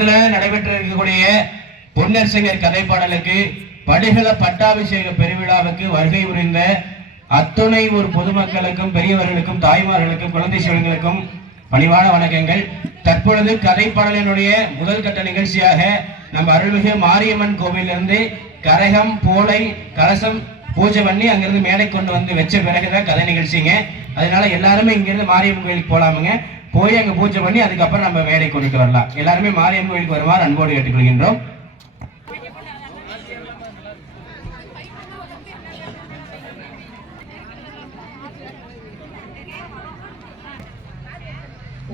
நடைபெற்று இருக்கக்கூடிய பொன்னரசிங்கர் கதைப்பாடலுக்கு படிகள பட்டாபிஷேக பெருவிழாவுக்கு வருகை புரிந்த அத்துணை ஒரு பொதுமக்களுக்கும் பெரியவர்களுக்கும் தாய்மார்களுக்கும் குழந்தை சிவங்களுக்கும் பணிவான வணக்கங்கள். தற்பொழுது கதைப்பாடலினுடைய முதல் கட்ட நிகழ்ச்சியாக நம்ம அருள்மிகு மாரியம்மன் கோவிலிருந்து கரகம் போலை கலசம் பூஜை பண்ணி அங்கிருந்து மேடை கொண்டு வந்து வச்ச பிறகுதான் கதை நிகழ்ச்சிங்க. அதனால எல்லாருமே இங்கிருந்து மாரியம்மன் கோயிலுக்கு போலாமுங்க. போய் அங்க பூஜை பண்ணி அதுக்கப்புறம் நம்ம மேடை கொண்டுட்டு வரலாம். எல்லாருமே மாரியம்மன் கோயிலுக்கு வருமாறு அன்போடு கேட்டுக்கொள்கின்றோம்.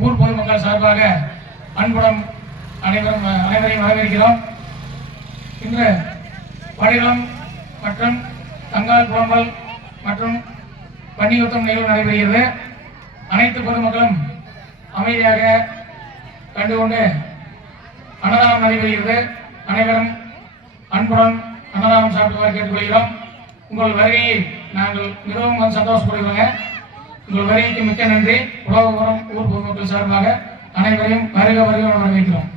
ஊர் பொதுமக்கள் சார்பாக அன்புடன் அனைவரையும் வரவேற்கிறோம். இன்று வடிவம் மற்றும் தங்கால் புலம்பல் மற்றும் பன்னியுத்தம் நிகழ்வு நடைபெறுகிறது. அனைத்து பொதுமக்களும் அமைதியாக கண்டுகொண்டு அன்னதானம் நடைபெறுகிறது. அனைவரும் அன்புடன் அன்னதானம் சாப்பிடுவார் கேட்டுக்கொள்கிறோம். உங்கள் வருகையை நாங்கள் மிகவும் சந்தோஷப்படுகிறோங்க. உங்கள் வருகைக்கு மிக்க நன்றி. உலகபுரம் ஊர் பொதுமக்கள் சார்பாக அனைவரையும் வருக வருக வரவேற்கிறோம்.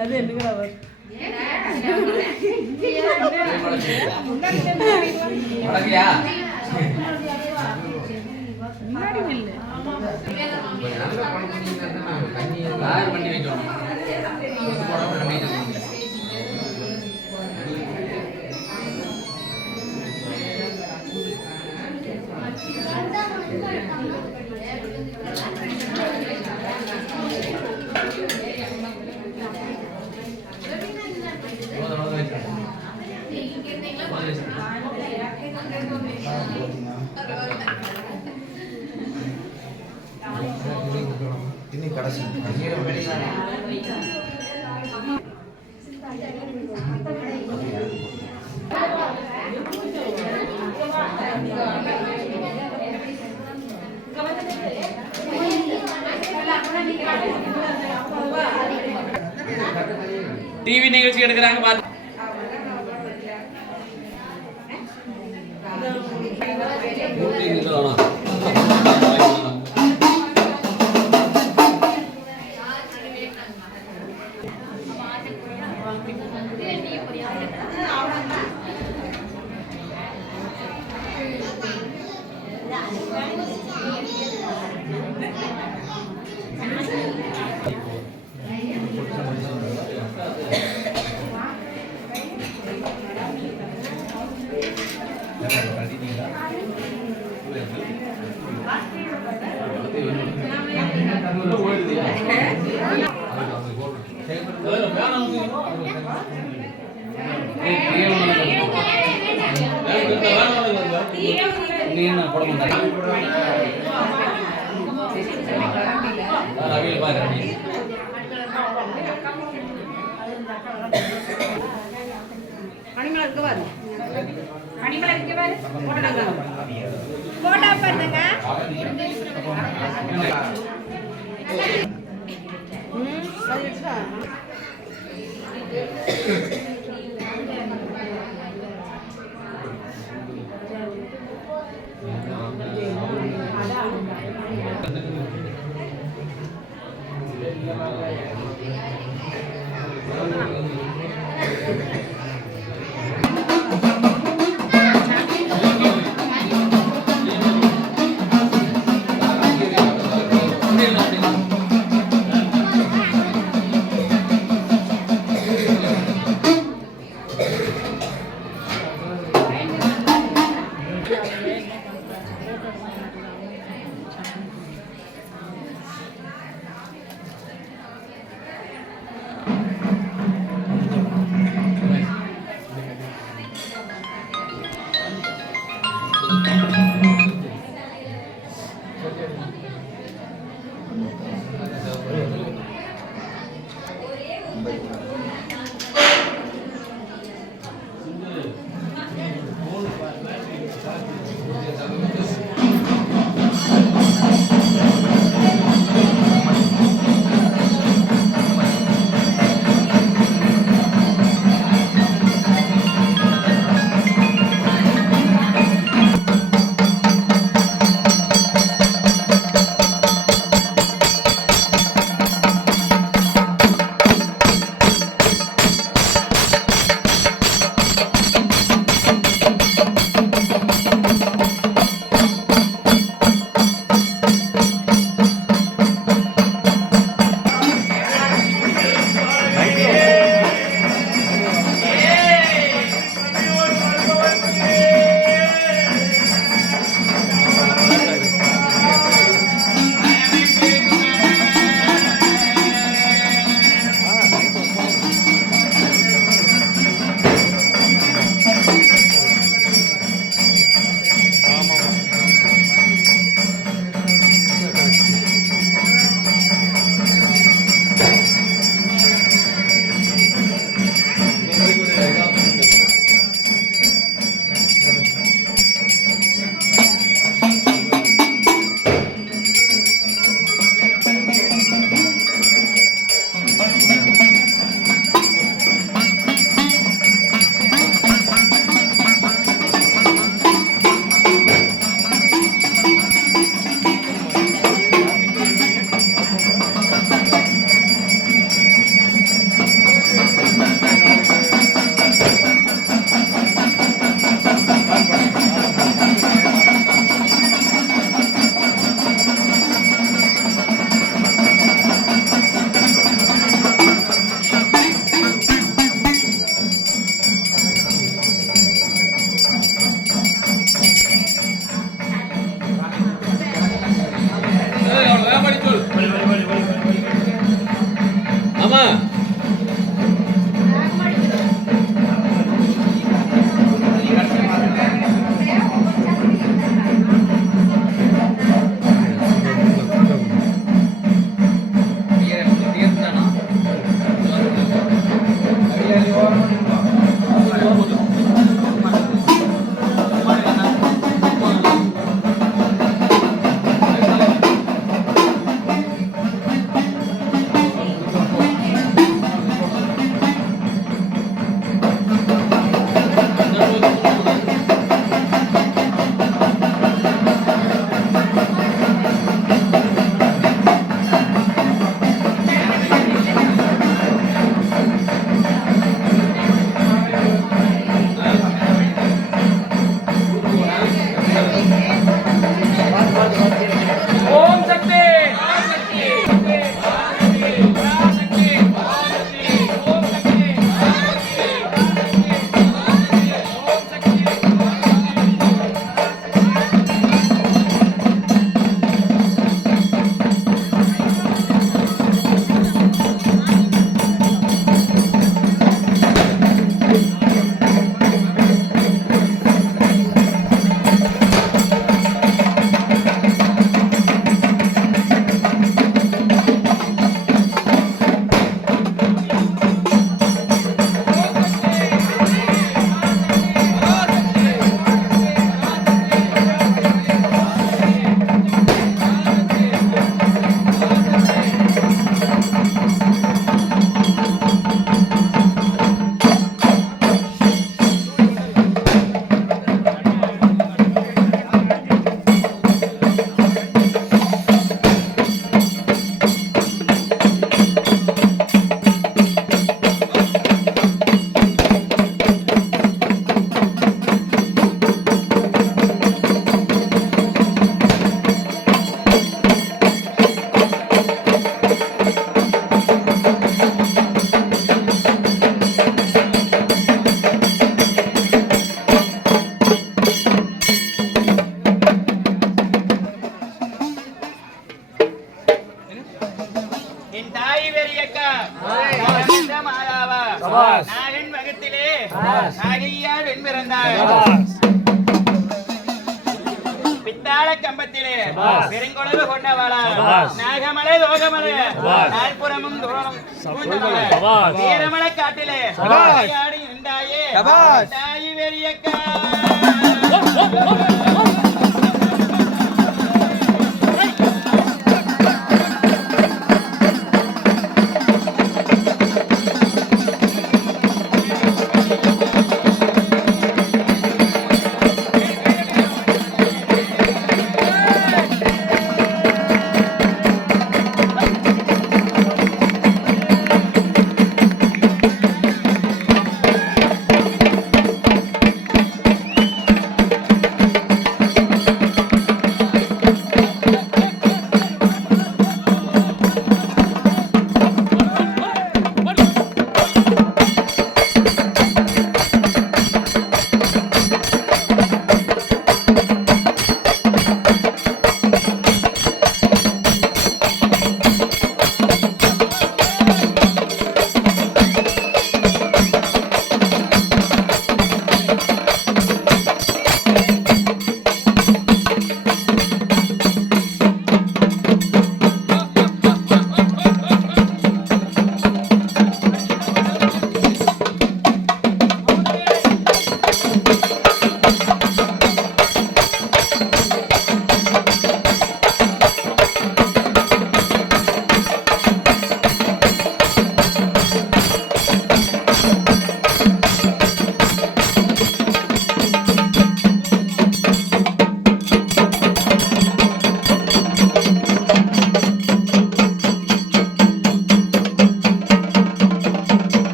அது என்னங்கடா டிவி நிகழ்ச்சி எடுக்கிறாங்க பாத்து. நாகன் வகத்திலே நாகையார் வெண் பிறந்தார். பித்தாள கம்பத்திலே பெருங்கொழவு கொண்டவளா நாகமலை லோகமலை நாற்புறமும் தூரம் வீரமல காட்டிலே விளையாடி இருந்தாயே தாயி வெறியக்கா.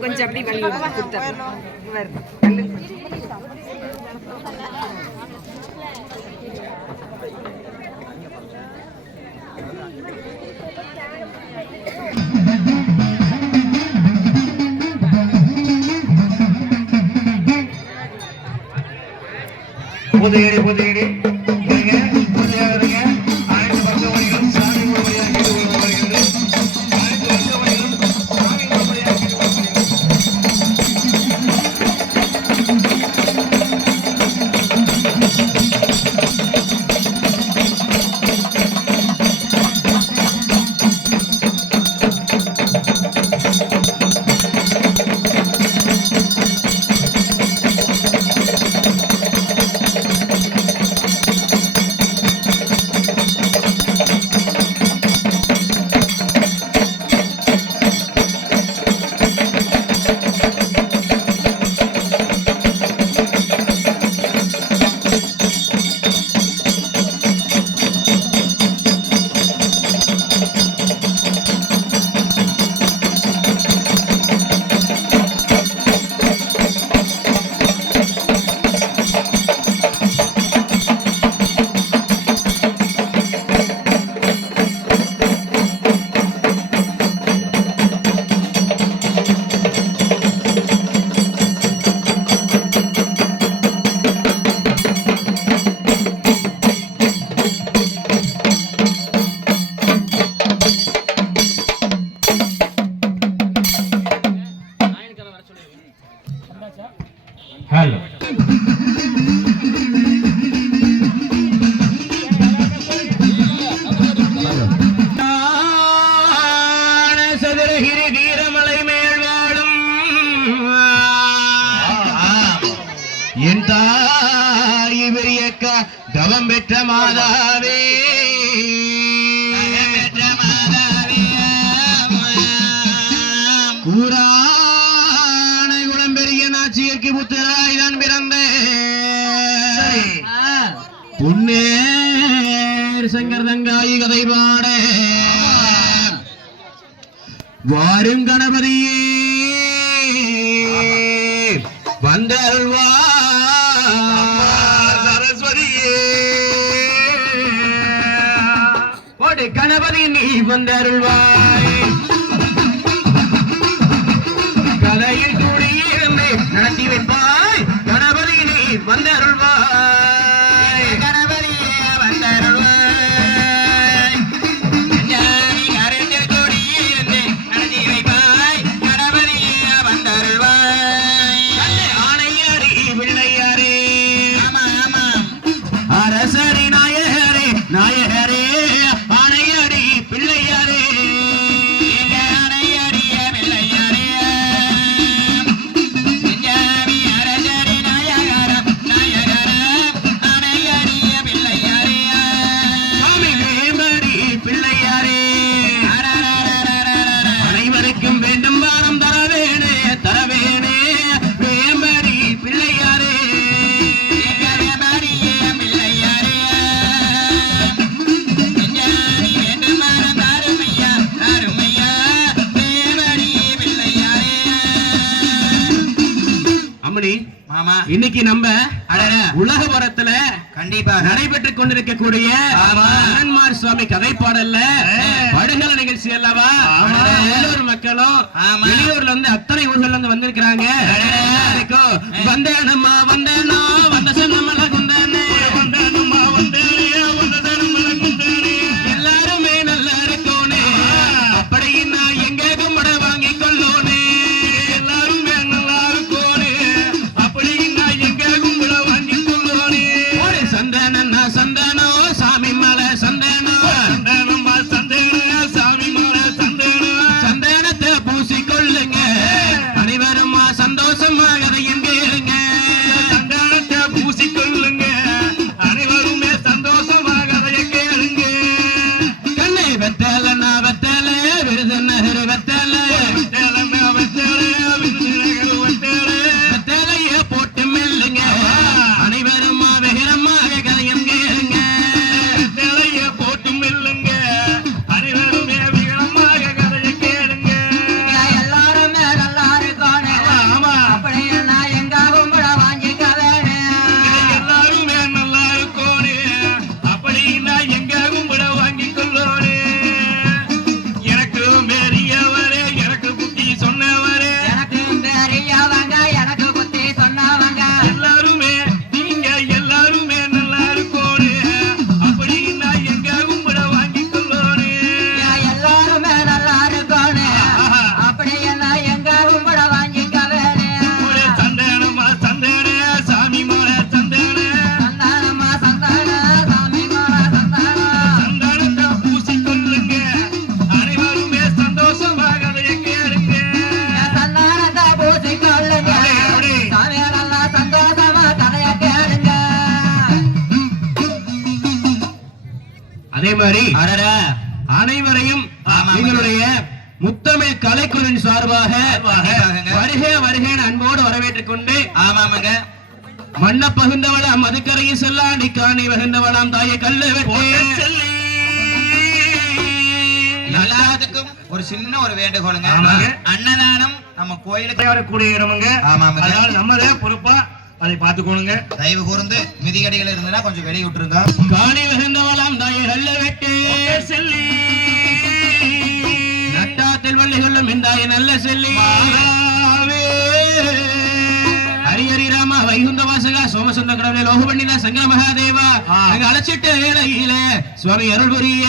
கொஞ்சம் அப்படி வழி கொடுத்தாரு. புதையடி புதையடி ஹலோ சதுரகிரி வீரமலை மேல் வாழும் என் தாய் பெரியக்கா தவம் பெற்ற மாதாவே கூறானை குளம் பெரிய நாச்சியருக்கு புத்தராய் தான் பிறந்தேன் புன்னேர் சங்கர் தங்காயி கதை பாட வாரும் கணபதியே வந்தருள்வா சரஸ்வதியே ஓடு கணபதி நீ வந்தருள்வாய் கலையில் கூடியிருந்து நடத்தி வைப்பாய் கணபதி நீ வந்தருள்வாய் கணபதியே வந்தருள்வாய் நாயகரே ஆணையடி பிள்ளையாரே ஆணையடிய பிள்ளையாரே ஜாமி அரசரி நாயகரம் நாயகரம் ஆணையடிய பிள்ளையாரே சாமி வேம்படி பிள்ளையாரே அனைவருக்கும் வேண்டும் வாரம் தரவேணே தரவேணே வேம்படி பிள்ளையாரே இன்னைக்கு நம்ம உலகபுரத்துல கண்டிப்பா நடைபெற்றுக் கொண்டிருக்கக்கூடிய அண்ணன்மார் சுவாமி கதை பாடல்ல படுகள நிகழ்ச்சி அல்லவா உள்ளூர் மக்களும் வெளியூர்ல இருந்து அத்தனை ஊர்கள்ல இருந்து வந்திருக்கிறாங்க வந்தேனம்மா வந்தேனோ வந்த சொன்னமல குந்தானே வந்தேனம்மா வந்தேனே வந்த சொன்னமல குந்தானே எல்லாருமே நல்லா இருக்கோனே அப்படின்னா எங்க கும்பிட வாங்கி கொள்ளோனே எல்லாருமே நல்லா இருக்கோனே அப்படின்னா எங்க கும்பிட வாங்கி கொள்ளோனே சந்தன சந்தனோ சாமி அதே மாதிரி அனைவரையும் எங்களுடைய முத்தமிழ் கலைக்குழுவின் சார்பாக வருக வருக அன்போடு வரவேற்றுக் கொண்டு ஆமாங்க மண்ண பகுந்தவளாம் மதுக்கரையில் செல்லாண்டி காணி வகுந்தவளாம் தாயை கல்லு வெட்டி எல்லாத்துக்கும் ஒரு சின்ன ஒரு வேண்டுகோளுங்க. அன்னதானம் நம்ம கோயிலுக்கு வரக்கூடிய இடமுங்க. அதனால நம்மளே பொறுப்பா அதை பார்த்துக்கோணுங்க. தயவு கூர்ந்து மிதிகடிகள் இருந்ததுன்னா கொஞ்சம் வெளியே விட்டுருங்க. காணி வகுந்தவளாம் தாயை கல்லு வெட்டி செல்லி நட்டாத்தில் வள்ளிகளும் இந்தாய நல்ல செல்லி ஹரி ராம வைகுந்த வாசகா சோமசுந்த கடவுளே லோகபண்டித சங்கர மகாதேவா அழைச்சிட்டு வேளையில சுவாமி அருள் புரிய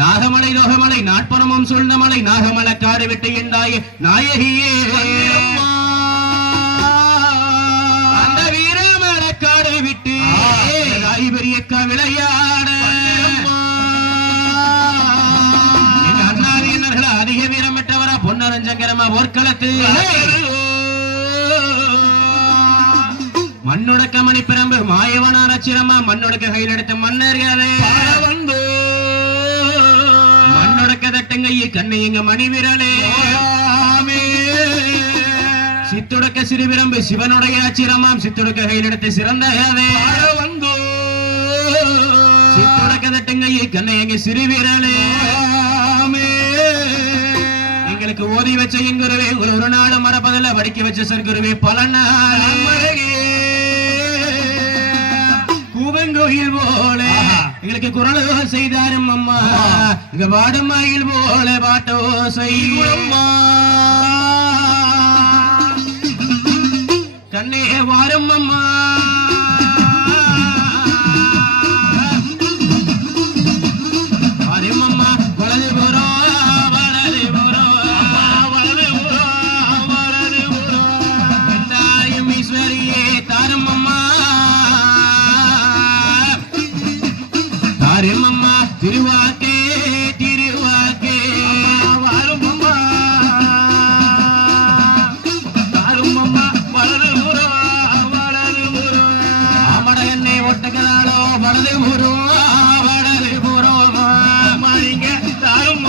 நாகமலை லோகமலை நாட்புறமும் சூழ்ந்தமலை நாகமலை காடு விட்டு எண்டாய நாயகியே அந்த வீரமலை காடு விட்டு ராய் பெரியக்கா விளையாட எங்க அண்ணாவியனர்கள் அதிக வீரம் பெற்றவரா பொன்னரஞ்சங்கரமா போர்க்களத்து மண்ணுடக்க மணி பிரம்பு மாயவனார் அச்சிரமா மண்ணுடக்க கையில் எடுத்த மன்னர்களே வந்து மண்ணுடக்க தட்டங்கையை கண்ணையங்க மணி விரலே சித்துடக்க சிறு விரம்பு சிவனுடைய அச்சிரமாம் சித்துடக்க கையில் எடுத்து சிறந்த வந்து சித்துடக்க தட்டங்கையை கண்ணையங்க சிறு விரலே எங்களுக்கு ஓதி வச்ச எங்குருவே ஒரு நாள் மரபதில் படிக்க வச்ச சர்க்குருவே பல நாள் கூவங்கோயில் போல எங்களுக்கு குரலோ செய்தாரும் அம்மா இங்க வாடுமாயில் போல பாட்டோ செய்யும்மா கண்ணே வாரும் அம்மா வாரும் அம்மா வலது போறோம் அம்மா திருவாக்கே திருவாக்கே வாரும் அம்மா தாரும் அம்மா வலது புறம் ஆமட எண்ணெய் ஒட்டக்கதாலோ வலது புறம் மாறிங்க தாரும்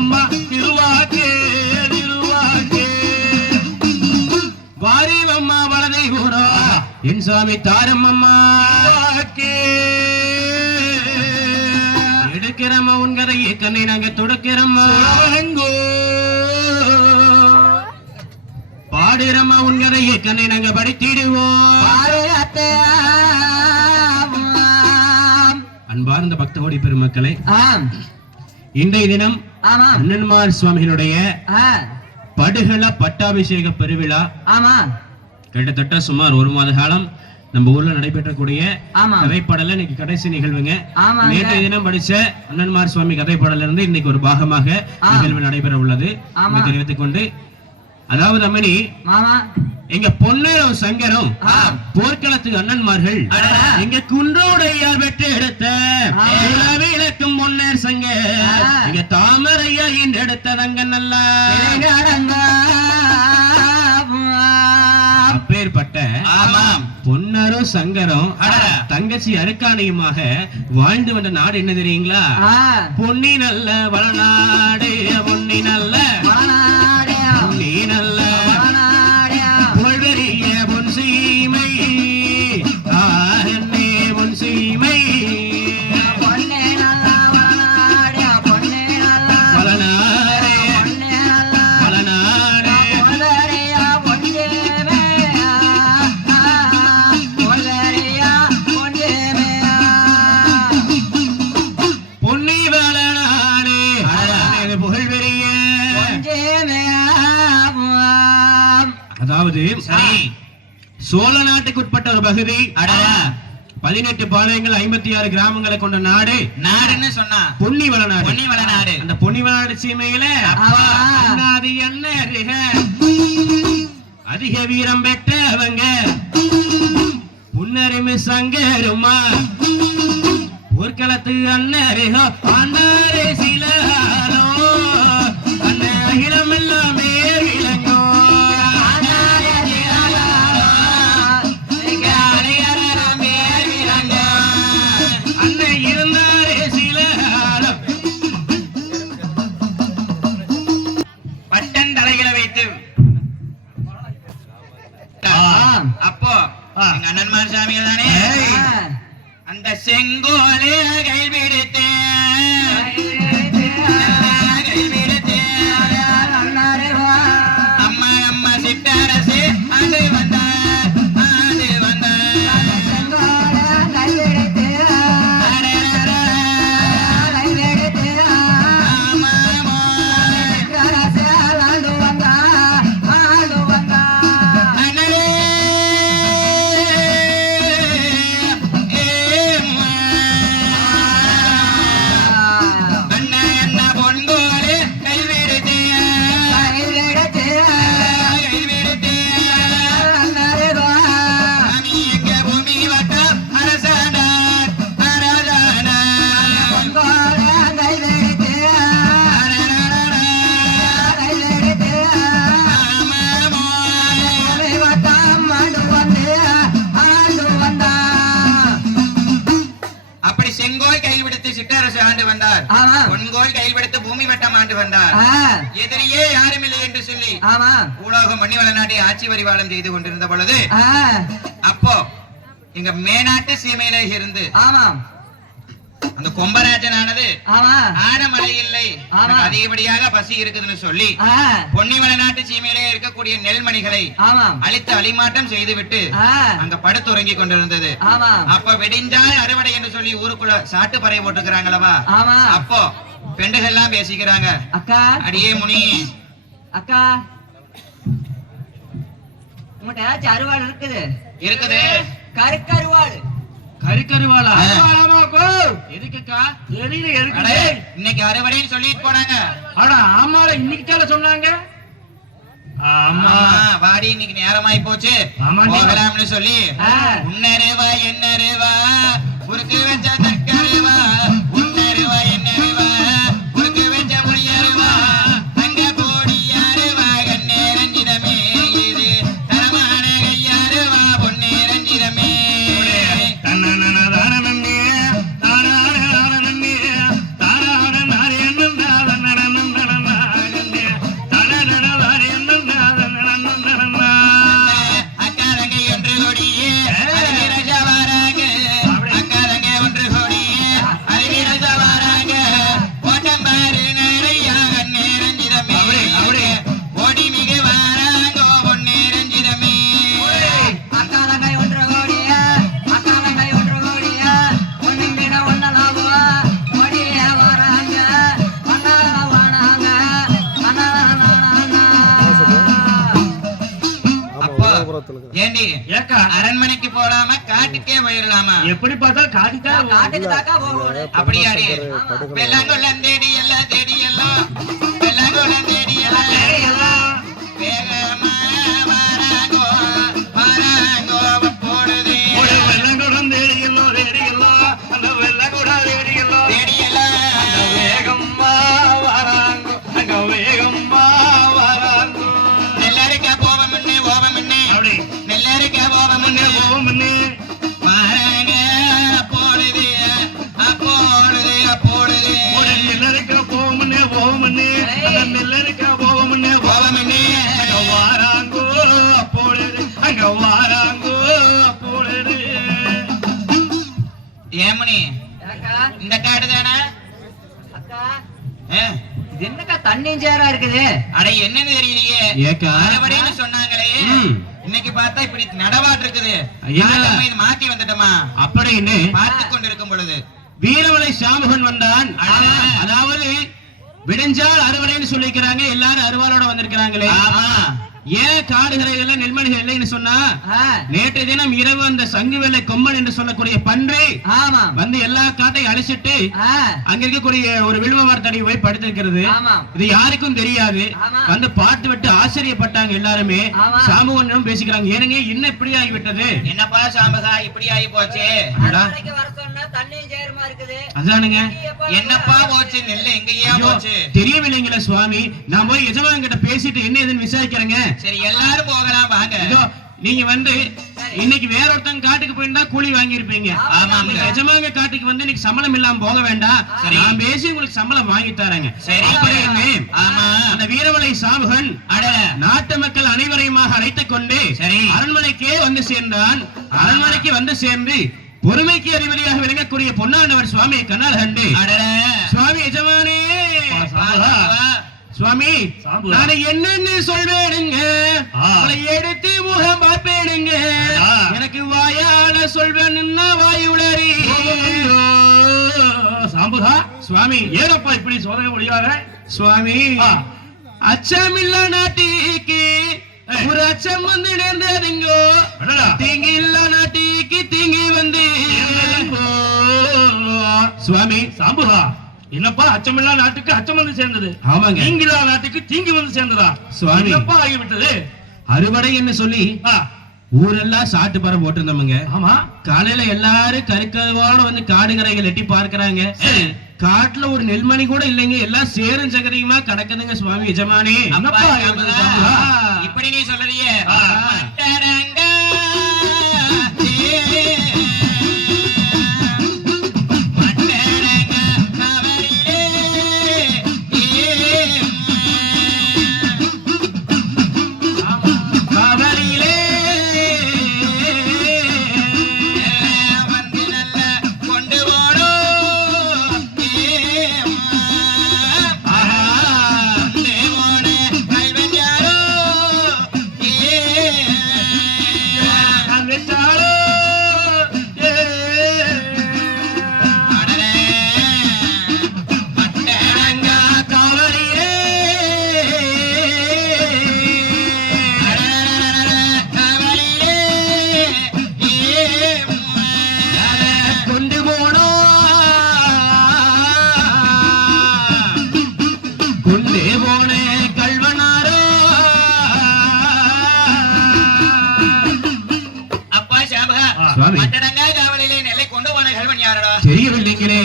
அம்மா திருவாக்கே திருவாக்கே வாரிவம்மா வலதை புறம் என் சாமி தாரம் அம்மா எடுக்கிறம்மா உன் கதையை கண்ணை நாங்க துடக்கிறம்மா பாடுறம்மா உன் கதையை கண்ணை நாங்க படித்திடுவோம். அன்பார்ந்த பக்தகோடி பெருமக்களே, இன்றைய தினம் அண்ணன்மார் சுவாமிகளுடைய படுகள பட்டாபிஷேக பெருவிழா கிட்டத்தட்ட சுமார் ஒரு மாத காலம் நம்ம ஊர்ல நடைபெற்றக்கூடிய கதைப்பாடல இன்னைக்கு கடைசி நிகழ்வுங்க. நேற்றைய தினம் படிச்ச அண்ணன்மார் சுவாமி கதைப்பாடல இருந்து இன்னைக்கு ஒரு பாகமாக நிகழ்வு நடைபெற உள்ளது தெரிவித்துக் கொண்டு, அதாவது அம்மணி எங்க பொன்னரும் சங்கரம் போர்க்களத்துக்கு அண்ணன்மார்கள் எங்க குன்றோடையார் பெற்று எடுத்த விளக்கும் பொன்னர் சங்க எங்க தாமரையா என்று எடுத்ததங்க நல்ல அப்பேற்பட்ட பொன்னரும் சங்கரம் தங்கச்சி அருக்காணியுமாக வாழ்ந்து வந்த நாடு என்ன தெரியுங்களா? பொன்னி நல்ல வளநாடு, பொன்னி நல்ல பொன்னி நல்ல புகழ்வெறிய பொன் சீமை என்னே பொன் சீமை அதாவது சோழ நாட்டுக்கு உட்பட்ட ஒரு பகுதி, 18 பாளையங்கள் 56 கிராமங்களை கொண்ட நாடு. நாடுன்னு சொன்னா பொன்னி வளநாடு. பொன்னி வளநாடு. அந்த பொன்னி வளநாடு சீமையில அதிக வீரம் பெற்றவங்க புன்னரிமை சங்கருமா போர்க்களத்து அண்ணரேகோ அண்ணரே சிலோ அண்ண அகிலம் எல்லாமே விளங்கோ அப்போ எங்க அண்ணன்மார் சாமிகள் தானே அந்த செங்கோலே கைவிடுத்து அம்மா அம்மா சிட்டரசு அது வந்தார் பொன்கோல் கையில் விடுத்து பூமி வட்டம் ஆண்டு வந்தார். எதிரியே யாரும் இல்லை என்று சொல்லி பூலோகம் மண்ணிவள நாட்டை ஆட்சி வரிவாளம் செய்து கொண்டிருந்த பொழுது அப்போ எங்க மேநாட்டு சீமையில இருந்து அந்த கொம்பராஜனானது ஆடமழை இல்லை அதிகப்படியாக பசி இருக்குதுன்னு சொல்லி பொன்னிவள நாட்டு சீமையிலே இருக்கக்கூடிய நெல்மணிகளை அழித்து அழிமாட்டம் செய்துவிட்டு அங்க படுத்துறங்கி கொண்டிருந்தது. அப்ப வெடிஞ்சால் அறுவடை என்று சொல்லி ஊருக்குள்ள சாட்டு பறை போட்டுக்கிறாங்களவா. அப்போ பெண்டுகள் எல்லாம் பேசிக்கிறாங்க. அக்கா அடியே முனி அக்கா உங்கள்கிட்ட ஏதாச்சும் அறுவாள் இருக்குது? இருக்குது. கருக்கருவாள். கறிக்கருவாளா? எதுக்குக்கா? இன்னைக்கு அறுவடைன்னு சொல்லிட்டு போனாங்க. ஆனா ஆமால இன்னைக்கு சொன்னாங்க. ஆமா வாடி இன்னைக்கு நேரமாயி போச்சு போகலாம்னு சொல்லி உன்னருவா என்னருவா உருக்கு வச்ச தக்கருவா உன்னருவா என்னருவா உருக்கு வச்ச புளியருவா அங்க போடியாருவா கண்ணே ரஞ்சிதமே இது தரமான கையாருவா பொன்னே ரஞ்சிதமே அரண்மனைக்கு போலாமா காட்டுக்கே போயிடலாமா? எப்படி பார்த்தா காட்டுக்கு தாக்கா போகணும். அப்படியாடி வெள்ளாங்கொள்ளம் தேடி எல்லாம் தேடி எல்லாம் வெள்ளாங்கொள்ளம் தேடி எல்லாம் வேகமா வராங்கோ வராங்கோ போடுது வெள்ளங்குடம் தேடியெல்லாம் தேடியெல்லாம் அந்த வெள்ளங்குடா தேடியெல்லாம் தேடியெல்லாம் வேகமா வராங்கோ அங்க வேகமா வராங்கோ நெல்லரிக்கா போவம் முன்னே ஓவம் முன்னே அப்படி நெல்லரிக்கா போவம் முன்னே போவோம் முன்னே வராங்க போடுது அப்போடுது அப்போடுது நெல்லரிக்கா போவோம் முன்னே போவோம் முன்னே அந்த நெல்லரிக்கா போவோம் முன்னே போவோம் முன்னே அங்க வாராங்கோ அப்போடுது அங்க வாராங்கோ அப்போடுது. ஏமணி இந்த காடு தானே? அக்கா இது என்னக்கா தண்ணியும் சேரா இருக்குது? அட என்னன்னு தெரியலையே. அறுவடைன்னு சொன்னாங்களே இன்னைக்கு பார்த்தா இப்படி நடவாட்டு இருக்குது. இது மாத்தி வந்துட்டோமா அப்படின்னு பார்த்து கொண்டிருக்கும் பொழுது வீரமலை சாமுகன் வந்தான். அதாவது விடிஞ்சால் அறுவடைன்னு சொல்லிக்கிறாங்க. எல்லாரும் அறுவாளோட வந்திருக்கிறாங்களே. ஏன் காடுகளை நெல்மணிகள் இல்லைன்னு சொன்னா நேற்று தினம் இரவு அந்த சங்கு வெள்ளை கொம்பன் என்று சொல்லக்கூடிய பன்றி வந்து எல்லா காட்டையும் அழிச்சிட்டு அங்க இருக்கக்கூடிய ஒரு விழுவ மரத்தடி போய் படுத்திருக்கிறது. இது யாருக்கும் தெரியாது. வந்து பார்த்து விட்டு ஆச்சரியப்பட்டாங்க எல்லாருமே. சாமுகனும் பேசிக்கிறாங்க. ஏனுங்க என்ன இப்படி ஆகிவிட்டது? என்னப்பா சாம்பகா இப்படி ஆகி போச்சு? அதானுங்க என்னப்பா போச்சு? நெல்லு எங்கேயா போச்சு? தெரியவில்லைங்களா சுவாமி. நான் போய் எஜமான் கிட்ட பேசிட்டு என்ன ஏதுன்னு விசாரிக்கிறேங்க. சரி எல்லாரும் போகலாம் வாங்க. நீங்க வந்து இன்னைக்கு வேற ஒருத்தங்க காட்டுக்கு போயிருந்தா கூலி வாங்கி இருப்பீங்க. எஜமாங்க காட்டுக்கு வந்து இன்னைக்கு சம்பளம் இல்லாம போக வேண்டாம், நான் பேசி உங்களுக்கு சம்பளம் வாங்கி தரேங்க. அந்த வீரமலை சாமுகன் நாட்டு மக்கள் அனைவரையுமாக அழைத்துக் கொண்டு அரண்மனைக்கே வந்து சேர்ந்தான். அரண்மனைக்கு வந்து சேர்ந்து பொறுமைக்கு அதிபதியாக விளங்கக்கூடிய பொன்னாண்டவர் சுவாமியை கண்ணால் கண்டு, சுவாமி எஜமானே, சுவாமி நான் என்னன்னு சொல்வேனுங்க, எடுத்து முகம் பார்ப்பேனுங்க, எனக்கு வாயால சொல்வேன்னா வாய் உளறி. சாம்புதா சுவாமி, ஏனப்பா இப்படி சோதனை முடியாத? சுவாமி, அச்சமில்ல நாட்டிக்கு ஒரு அச்சம் வந்து நேர்ந்ததுங்கோ, தீங்கி இல்ல நாட்டிக்கு தீங்கி வந்து. சுவாமி சாம்புதா, என்னப்பா அச்சமில்லா நாட்டுக்கு அச்சம் வந்து சேர்ந்தது? ஆமாங்க. தீங்கில்லா நாட்டுக்கு தீங்கி வந்து சேர்ந்ததா? சுவாமி என்னப்பா ஆகிவிட்டது? அறுவடை என்ன சொல்லி ஊரெல்லாம் சாட்டு பரம் போட்டிருந்தோமுங்க. ஆமா, காலையில எல்லாரும் கருக்கவோட வந்து காடுகரைகள் எட்டி பார்க்கிறாங்க. காட்டுல ஒரு நெல்மணி கூட இல்லைங்க, எல்லாம் சேரும் சகதியுமா கிடக்குதுங்க. சுவாமி எஜமானே, இப்படி நீ சொல்றிய தெரியவில்லைங்களே.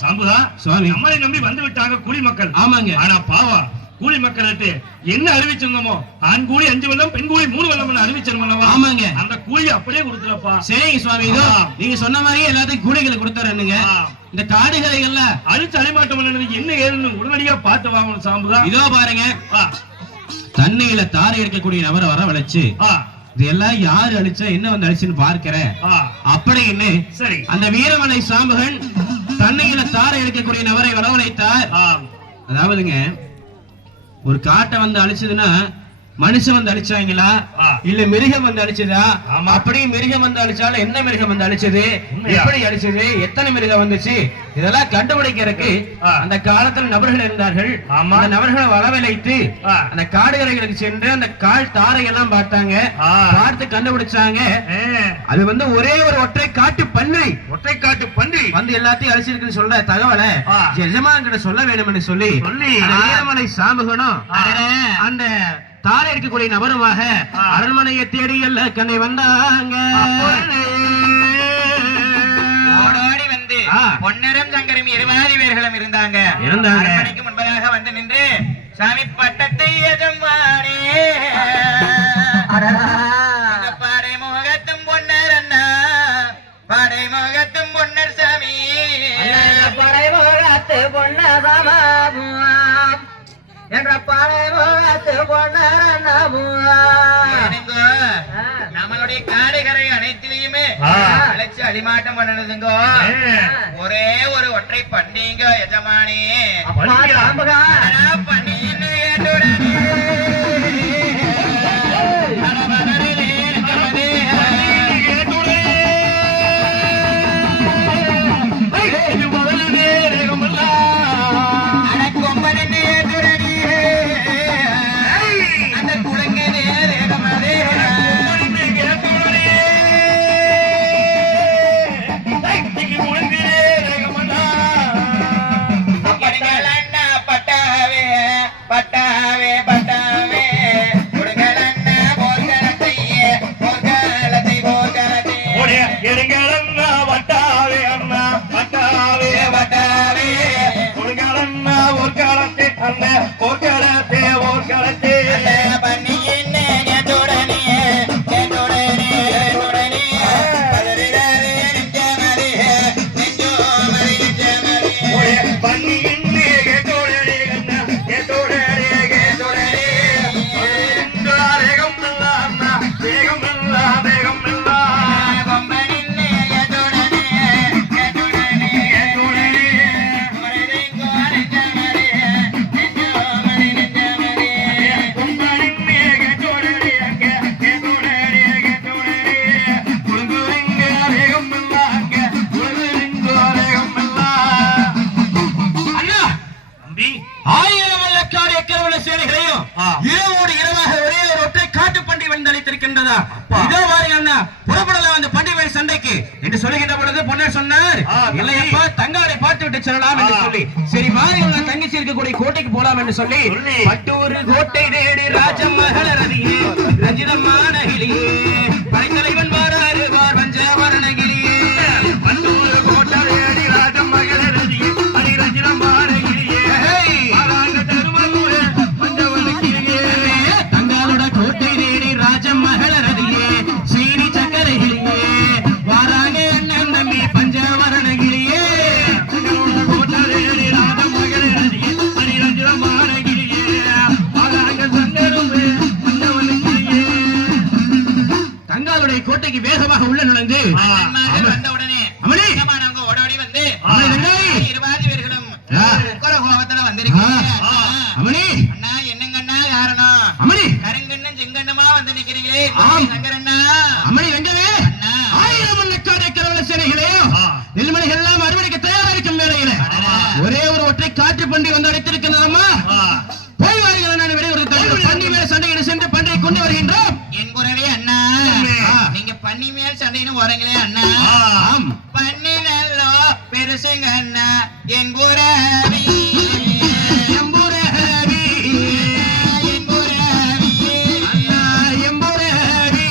சாம்புதா சுவாமி, நம்மளை நம்பி வந்து விட்டாங்க கூலி மக்கள். ஆமாங்க. ஆனா பாவா கூலி மக்களுக்கு என்ன அறிவிச்சிருந்தோமோ, ஆண் கூலி 5 வெள்ளம், பெண் கூலி 3 வெள்ளம் அறிவிச்சிருந்தோம். ஆமாங்க. அந்த கூலி அப்படியே கொடுத்துறப்பா. சரிங்க சுவாமி, இதோ நீங்க சொன்ன மாதிரியே எல்லாத்தையும் கூலிகளை கொடுத்துறேன்னுங்க. இந்த காடுகளைகள்ல அழிச்சு அழிமாட்டம் பண்ணது என்ன ஏதுன்னு உடனடியா பார்த்து வாங்கணும். சாம்புதா இதோ பாருங்க, தண்ணியில தாரை இருக்கக்கூடிய நபரை வர வளைச்சு இதெல்லாம் யாரு அழிச்சா என்ன வந்து அழிச்சுன்னு பார்க்கிறேன் அப்படின்னு. சரி, அந்த வீரமலை சாம்புகன் தண்ணியில தாரை எடுக்கக்கூடிய நபரை வரவழைத்தார். அதாவதுங்க, ஒரு காட்டை வந்து அழிச்சதுன்னா மனுஷன் வந்து அழிச்சாங்களா இல்ல மிருகம் வந்து அழிச்சதா? அப்படி மிருகம் வந்து அழிச்சாலும் எந்த மிருகம் வந்து அழிச்சது, எப்படி அழிச்சது, எத்தனை மிருகம் வந்துச்சு, இதெல்லாம் கண்டுபிடிக்கிறதுக்கு அந்த காலத்துல நபர்கள் இருந்தார்கள். அந்த நபர்களை வரவழைத்து அந்த காடுகரைகளுக்கு சென்று அந்த கால் தாரை எல்லாம் பார்த்தாங்க. பார்த்து கண்டுபிடிச்சாங்க, அது வந்து ஒரே ஒரு ஒற்றை காட்டு பன்றி வந்து எல்லாத்தையும் அழிச்சிருக்குன்னு சொல்ற தகவலை எஜமான் கிட்ட சொல்ல வேண்டும் என்று சொல்லி வீரமலை சாம்புகனும் அந்த தாரை இருக்கக்கூடிய நபருமாக அரண்மனையை தேடி எல்லா கண்ணை வந்தாங்க. ஓடோடி வந்து பொன்னரும் சங்கரும் 20 பேர்களும் இருந்தாங்க. அரண்மனைக்கு முன்பதாக வந்து நின்று, சாமி பட்டத்தை எஜமானே, பாடை முகத்தும் பொன்னர் அண்ணா, பாடை முகத்தும் பொன்னர் சாமி, படை முகத்து பொன்னதாமா என்ற படை முகத்து பொன்னர் நம்மளுடைய காடுகரை அனைத்திலையுமே அழைச்சு அழிமாட்டம் பண்ணதுங்கோ. ஒரே ஒரு ஒற்றை பண்டிங்க எஜமானே, பண்ணின்னு ஏற்றுடனே ஆயிரம் வெள்ளக்காடு எக்கரவன சேனைகளையும் இரவோடு இரவாக ஒரே ஒரு ஒற்றை காட்டு பண்டி வந்தளித்திருக்கின்றதா? இதோ பாருங்க அண்ணா, புறப்படலாம் அந்த பண்டிகை சண்டைக்கு என்று சொல்லுகின்ற பொழுது பொன்னர் சொன்னார், இல்லையப்பா தங்காரை பார்த்து விட்டு செல்லலாம் என்று சொல்லி, சரி வாருங்கள் நான் தங்கச்சி இருக்கக்கூடிய கோட்டைக்கு போலாம் என்று சொல்லி பட்டூர் கோட்டை தேடி ராஜம் மகளரதியே ரஞ்சிதமான கிளியே படைத்தலைவன் வாராறு வார் பஞ்சவரணகிரியே பட்டூர் கோட்டை தேடி ராஜம் மகளரதியே அடி ரஞ்சிதமான கிளியே தங்களோட கோட்டை தேடி ராஜம் மகளரதியே சீனி சக்கரைகிளியே வாராங்க அண்ணன் தம்பி பஞ்சவரணகிரியே கோட்டை தேடி ராஜம் மகளரதியே அடி ரஞ்சிதமான கிளியே வாராங்க சங்கருமே பஞ்சவரணகிரியே. தங்களுடைய கோட்டைக்கு வேகமாக உள்ள நுழைந்து வந்த உடனே அமணி ஓடோடி வந்து அமணி தங்கை இருபாதி பேர்களும் உக்கர கோபத்துல வந்திருக்கீங்க. அமணி அண்ணா என்னங்கண்ணா காரணம்? அமணி கருங்கண்ணன் செங்கண்ணமா வந்து நிக்கிறீங்களே ஆம். சங்கரண்ணா. அமணி வெங்கவே அண்ணா. ஆயிரம் வெள்ளக்காடு கரவல சேனைகளையும் நெல்மணிகள் எல்லாம் அறுவடைக்கு தயாரா இருக்கும் வேளையில ஒரே ஒரு ஒற்றை காற்று பண்டி வந்து அடைத்திருக்கிறதம்மா. போய் வாருங்கள் நான் விடைபெறுகிறேன். பண்டி மேல சண்டையிட சென்று பண்டையை கொண்டு வருகின்றோம். என் குரவே அண்ணா, நீங்க பண்ணி மேல் சண்டைன்னு வரங்களே அண்ணா. ஆம். பண்ணி நல்லோ பெருசுங்க அண்ணா என் குரவி எம்புரேவி என் குரவி அண்ணா எம்புரேவி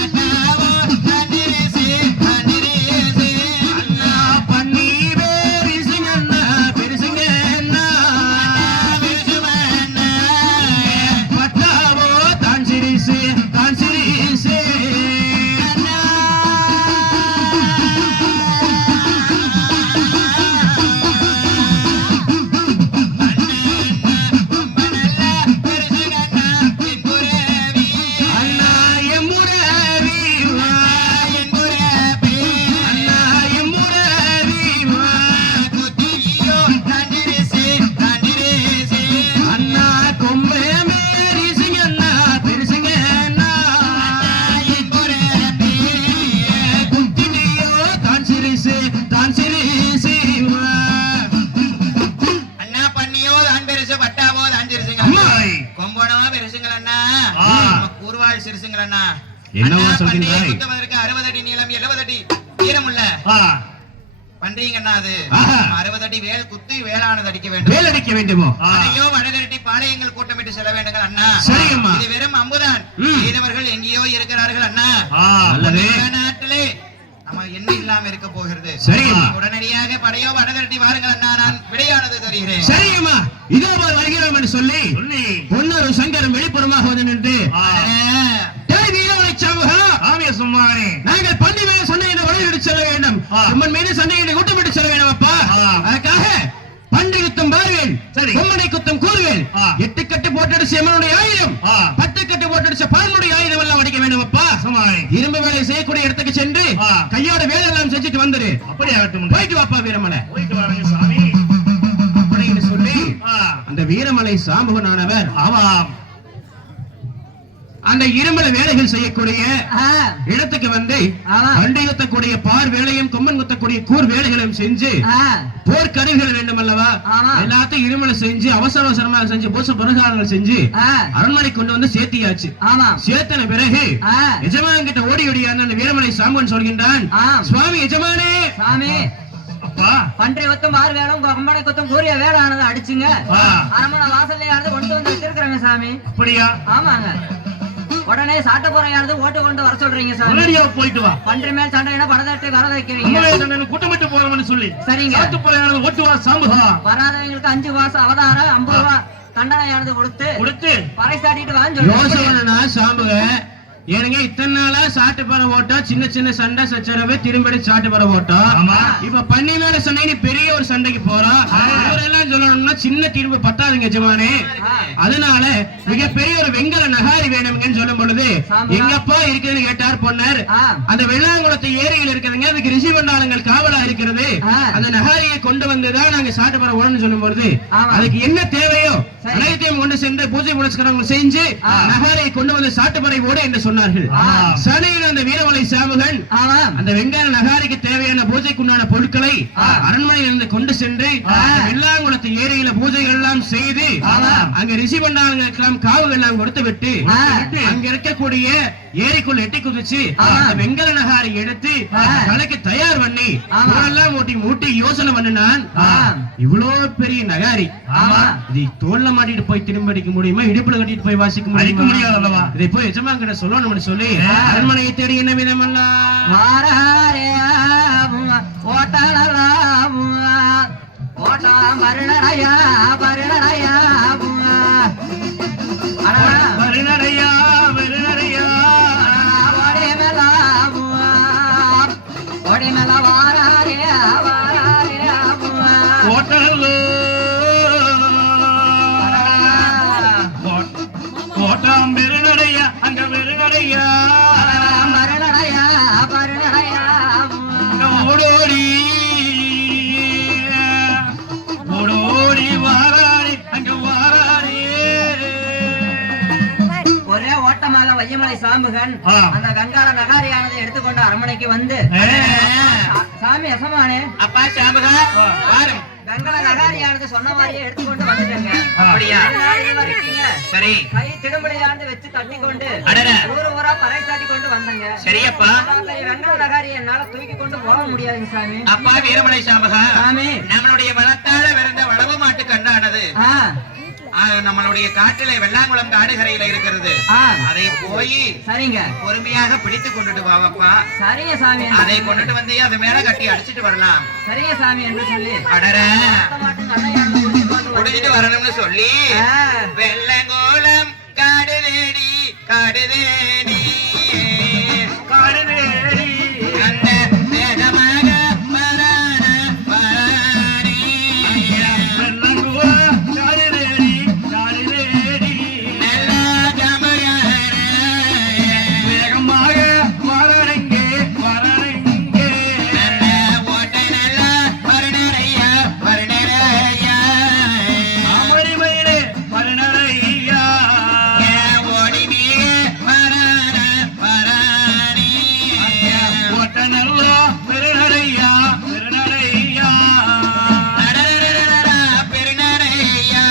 அண்ணாவோ தன்னிரேசு தன்னிரேசு அண்ணா பண்ணி பேரிசுங்க அண்ணா பெருசுங்க அண்ணா பெருசுமண்ணா பட்டாவோ தான் சிரிசு தான் சிரிசு அண்ணா எம்புரேவி அண்ணா எம்புரேவி அண்ணா கொம்பே மேரிசுங்க அண்ணா பெருசுங்க அண்ணா குத்தினியோ தான் சிரிசு தான் சிரிசு அண்ணா பண்ணியோ தான் பெருசு பட்டாவோ தான் சிறுசுங்க அம்மாய் கொம்பனவா பெருசுங்கள் அண்ணா கூர்வாள் சிறுசுங்கள் அண்ணா. என்னவா அண்ணா, சொல்கின்றாய்? பன்றியை குத்துவதற்கு 60 அடி நீளம் 70 அடி நீளமுள்ள பன்றிங்கண்ணா அது ஆஹா. 60 அடி வேல் குத்தி வேளானது அடிக்க வேண்டும். வேலடிக்க வேண்டுமோ? அதையோ வடதிரட்டி பாளையங்கள் கூட்டமிட்டு செல்ல வேண்டுங்கள் அண்ணா. சரியம்மா. இது வெறும் அம்புதான். செய்தவர்கள் எங்கேயோ இருக்கிறார்கள் அண்ணா. நல்லது. இந்த நாட்டிலே நம்ம என்ன இல்லாம இருக்க போகிறது. சரியம்மா. உடனடியாக படையோ வடதிரட்டி வாருங்கள் அண்ணா, நான் விடையானது தருகிறேன். சரியம்மா, இதோ போல் வருகிறோம் என்று சொல்லி பொன்னரும் சங்கரும் வெளிப்புறமாக வந்து நின்று டேய் வீரமலை சாமுகா, ஆமிய சும்மானே நாங்கள் பண்டி மேல சண்டையிட வளையடித்து செல்ல வேண்டும். உம்மன் மீது சண்டையிட கூட்டமிட்டு செல்ல வேண்டும் அப்பா. அதற்காக பண்டை குத்தம் பார்வேன், சரி. பொம்மனை குத்தம் கூறுவேன். 8 கட்டு போட்டடிச்ச எமனுடைய ஆயுதம், 10 கட்டு போட்டடிச்ச பாலனுடைய ஆயுதம் எல்லாம் அடிக்க வேண்டும் அப்பா. சும்மானே இரும்பு வேலை செய்யக்கூடிய இடத்துக்கு சென்று கையோட வேலை எல்லாம் செஞ்சுட்டு வந்துரு. அப்படி ஆகட்டும். போயிட்டு வாப்பா வீரமலை போயிட்டு வாருங்க சாமி. அப்படின்னு சொல்லி அந்த வீரமலை சாம்பவனானவர் ஆமாம். அந்த இருமல வேலைகள் செய்யக்கூடிய இடத்துக்கு வந்து பண்டை குத்தக்கூடிய பார் வேலையும் கொம்மன் குத்தக்கூடிய கூர் வேலைகளையும் செஞ்சு போர் கருவிகள் வேண்டும் அல்லவா, எல்லாத்தையும் இருமலை செஞ்சு அவசர அவசரமாக செஞ்சு பூச புரகாரங்கள் செஞ்சு அரண்மனை கொண்டு வந்து சேர்த்தியாச்சு. சேர்த்தன பிறகு எஜமான் கிட்ட ஓடி ஓடியான்னு அந்த வீரமலை சாம்பவன் சொல்கின்றான், சுவாமி எஜமானே சாமி அப்பா பன்றை கொத்தும் ஆறு வேடம் கொம்பனை கொத்தும் கூறிய வேடானது அடிச்சுங்க அரமனை வாசல்லையானது கொண்டு வந்து வச்சிருக்கிறாங்க சாமி. அப்படியா? ஆமாங்க. உடனே சாட்டப்புறையானது ஓட்டு கொண்டு வர சொல்றீங்க சாமி. உடனடியா போயிட்டு வா. பன்றை மேல் சண்டையினா படதட்டை வர வைக்கிறீங்க. அம்மாவே தன்னை கூட்டமிட்டு போறவன்னு சொல்லி சரிங்க. சாத்துப்பறையானது ஓட்டு வா சாம்புகா. வராதவங்களுக்கு 5 மாசம் அவதாரம் 50 ரூபாய் தண்டனையானது கொடுத்து கொடுத்து பறை சாட்டிட்டு வான்னு சொல்லுங்க. யோசவனா சாம்புக ஏனுங்க இத்தனை நாளா சாட்டு பற ஓட்டம், சின்ன சின்ன சண்டை சச்சரவு, திரும்படி சாட்டு பற ஓட்டம். இப்ப பண்ணி மேல சண்டை பெரிய ஒரு சண்டைக்கு போறோம். இவரெல்லாம் சொல்லணும்னா சின்ன தீர்வு பத்தாதுங்க எஜமானே. அதனால மிகப்பெரிய ஒரு வெங்கல நகாரி வேணும்னு சொல்லும் பொழுது எங்கப்பா இருக்குதுன்னு கேட்டார் பொன்னர். அந்த வெள்ளாங்குளத்து ஏரியில் இருக்குதுங்க, அதுக்கு ரிஷி மண்டாளங்கள் காவலா இருக்கிறது. அந்த நகாரியை கொண்டு வந்துதான் நாங்க சாட்டு பற ஓடணும்னு சொல்லும் பொழுது அதுக்கு என்ன தேவையோ அனைத்தையும் கொண்டு சென்று பூஜை புனஸ்காரங்கள் செஞ்சு நகாரியை கொண்டு வந்து சாட்டுப்பறை ஓட என்று சொன்னார்கள். சனையில் அந்த வீரமலை சாமுகன் அந்த வெங்காய நகாரிக்கு தேவையான பூஜைக்குண்டான பொருட்களை அரண்மனையிலிருந்து கொண்டு சென்று வெள்ளாங்குளத்து ஏரியில பூஜைகள் எல்லாம் செய்து அங்க ரிஷி மண்டாளங்களுக்கெல்லாம் காவுகள் எல்லாம் கொடுத்து விட்டு அங்க இருக்கக்கூடிய ஏரிக்குள் எட்டி குதிச்சு வெங்கல நகாரி எடுத்து தலைக்கு தயார் பண்ணி எல்லாம் மூட்டி யோசனை பண்ணினான். இவ்வளவு பெரிய நகாரி இது தோல்ல மாட்டிட்டு போய் திரும்ப அடிக்க முடியுமா, இடுப்புல கட்டிட்டு போய் வாசிக்க முடியுமா? இதை போய் எஜமா கிட்ட சொல்லணும்னு சொல்லி அரண்மனையை தேடி என்ன விதமெல்லாம் அங்க வெறுநடையா ஓடோடி ஓடோடி வாராடி அங்க வாராடி. ஒரே ஓட்ட மேல வையமலை சாம்புகன் அந்த கங்காள நகாரியானதை எடுத்துக்கொண்டு அரண்மனைக்கு வந்து சாமி எசமானே அப்பா சாம்பகா வாரும். கங்காள நகாரியானது சொன்ன மாதிரியே எடுத்துக்கொண்டு வந்துட்டேங்க. அப்படியா? இருக்கீங்க சரி. கை திடும்படியானது வச்சு தட்டி கொண்டு ஊரா பறை சாட்டி கொண்டு வந்தங்க. சரியப்பா. வெங்கல நகாரி என்னால தூக்கி கொண்டு போக முடியாதுங்க சாமி. அப்பா வீரமலை சாம்பகா, சாமி நம்மளுடைய வளத்தால விருந்த வளவு மாட்டு கண்டானது நம்மளுடைய காட்டிலே வெள்ளாங்குளம் காடுகரையில இருக்கிறது. அதை போய் சரிங்க பொறுமையாக பிடித்து கொண்டுட்டு வாவப்பா. சரிங்க சாமி. அதை கொண்டுட்டு வந்து அது மேல கட்டி அடிச்சிட்டு வரலாம். சரிங்க சாமி என்று சொல்லி அடர குடிச்சிட்டு வரணும்னு சொல்லி வெள்ளங்கோலம் காடு தேடி காடு தேடி காடு தேடி அந்த வேகமாக வரான வரானி வெள்ளங்கோலம் காடு தேடி காடு தேடி நல்ல ஜமயான வேகமாக வரணுங்க வரணுங்க நல்ல ஓட்டை நல்ல வரணையா வரணையா அமரி மயிலே வரணையா ஓடி மீக வரான வரானி ஓட்ட நல்ல பெருநடையா பெருநடையா பெருநடையா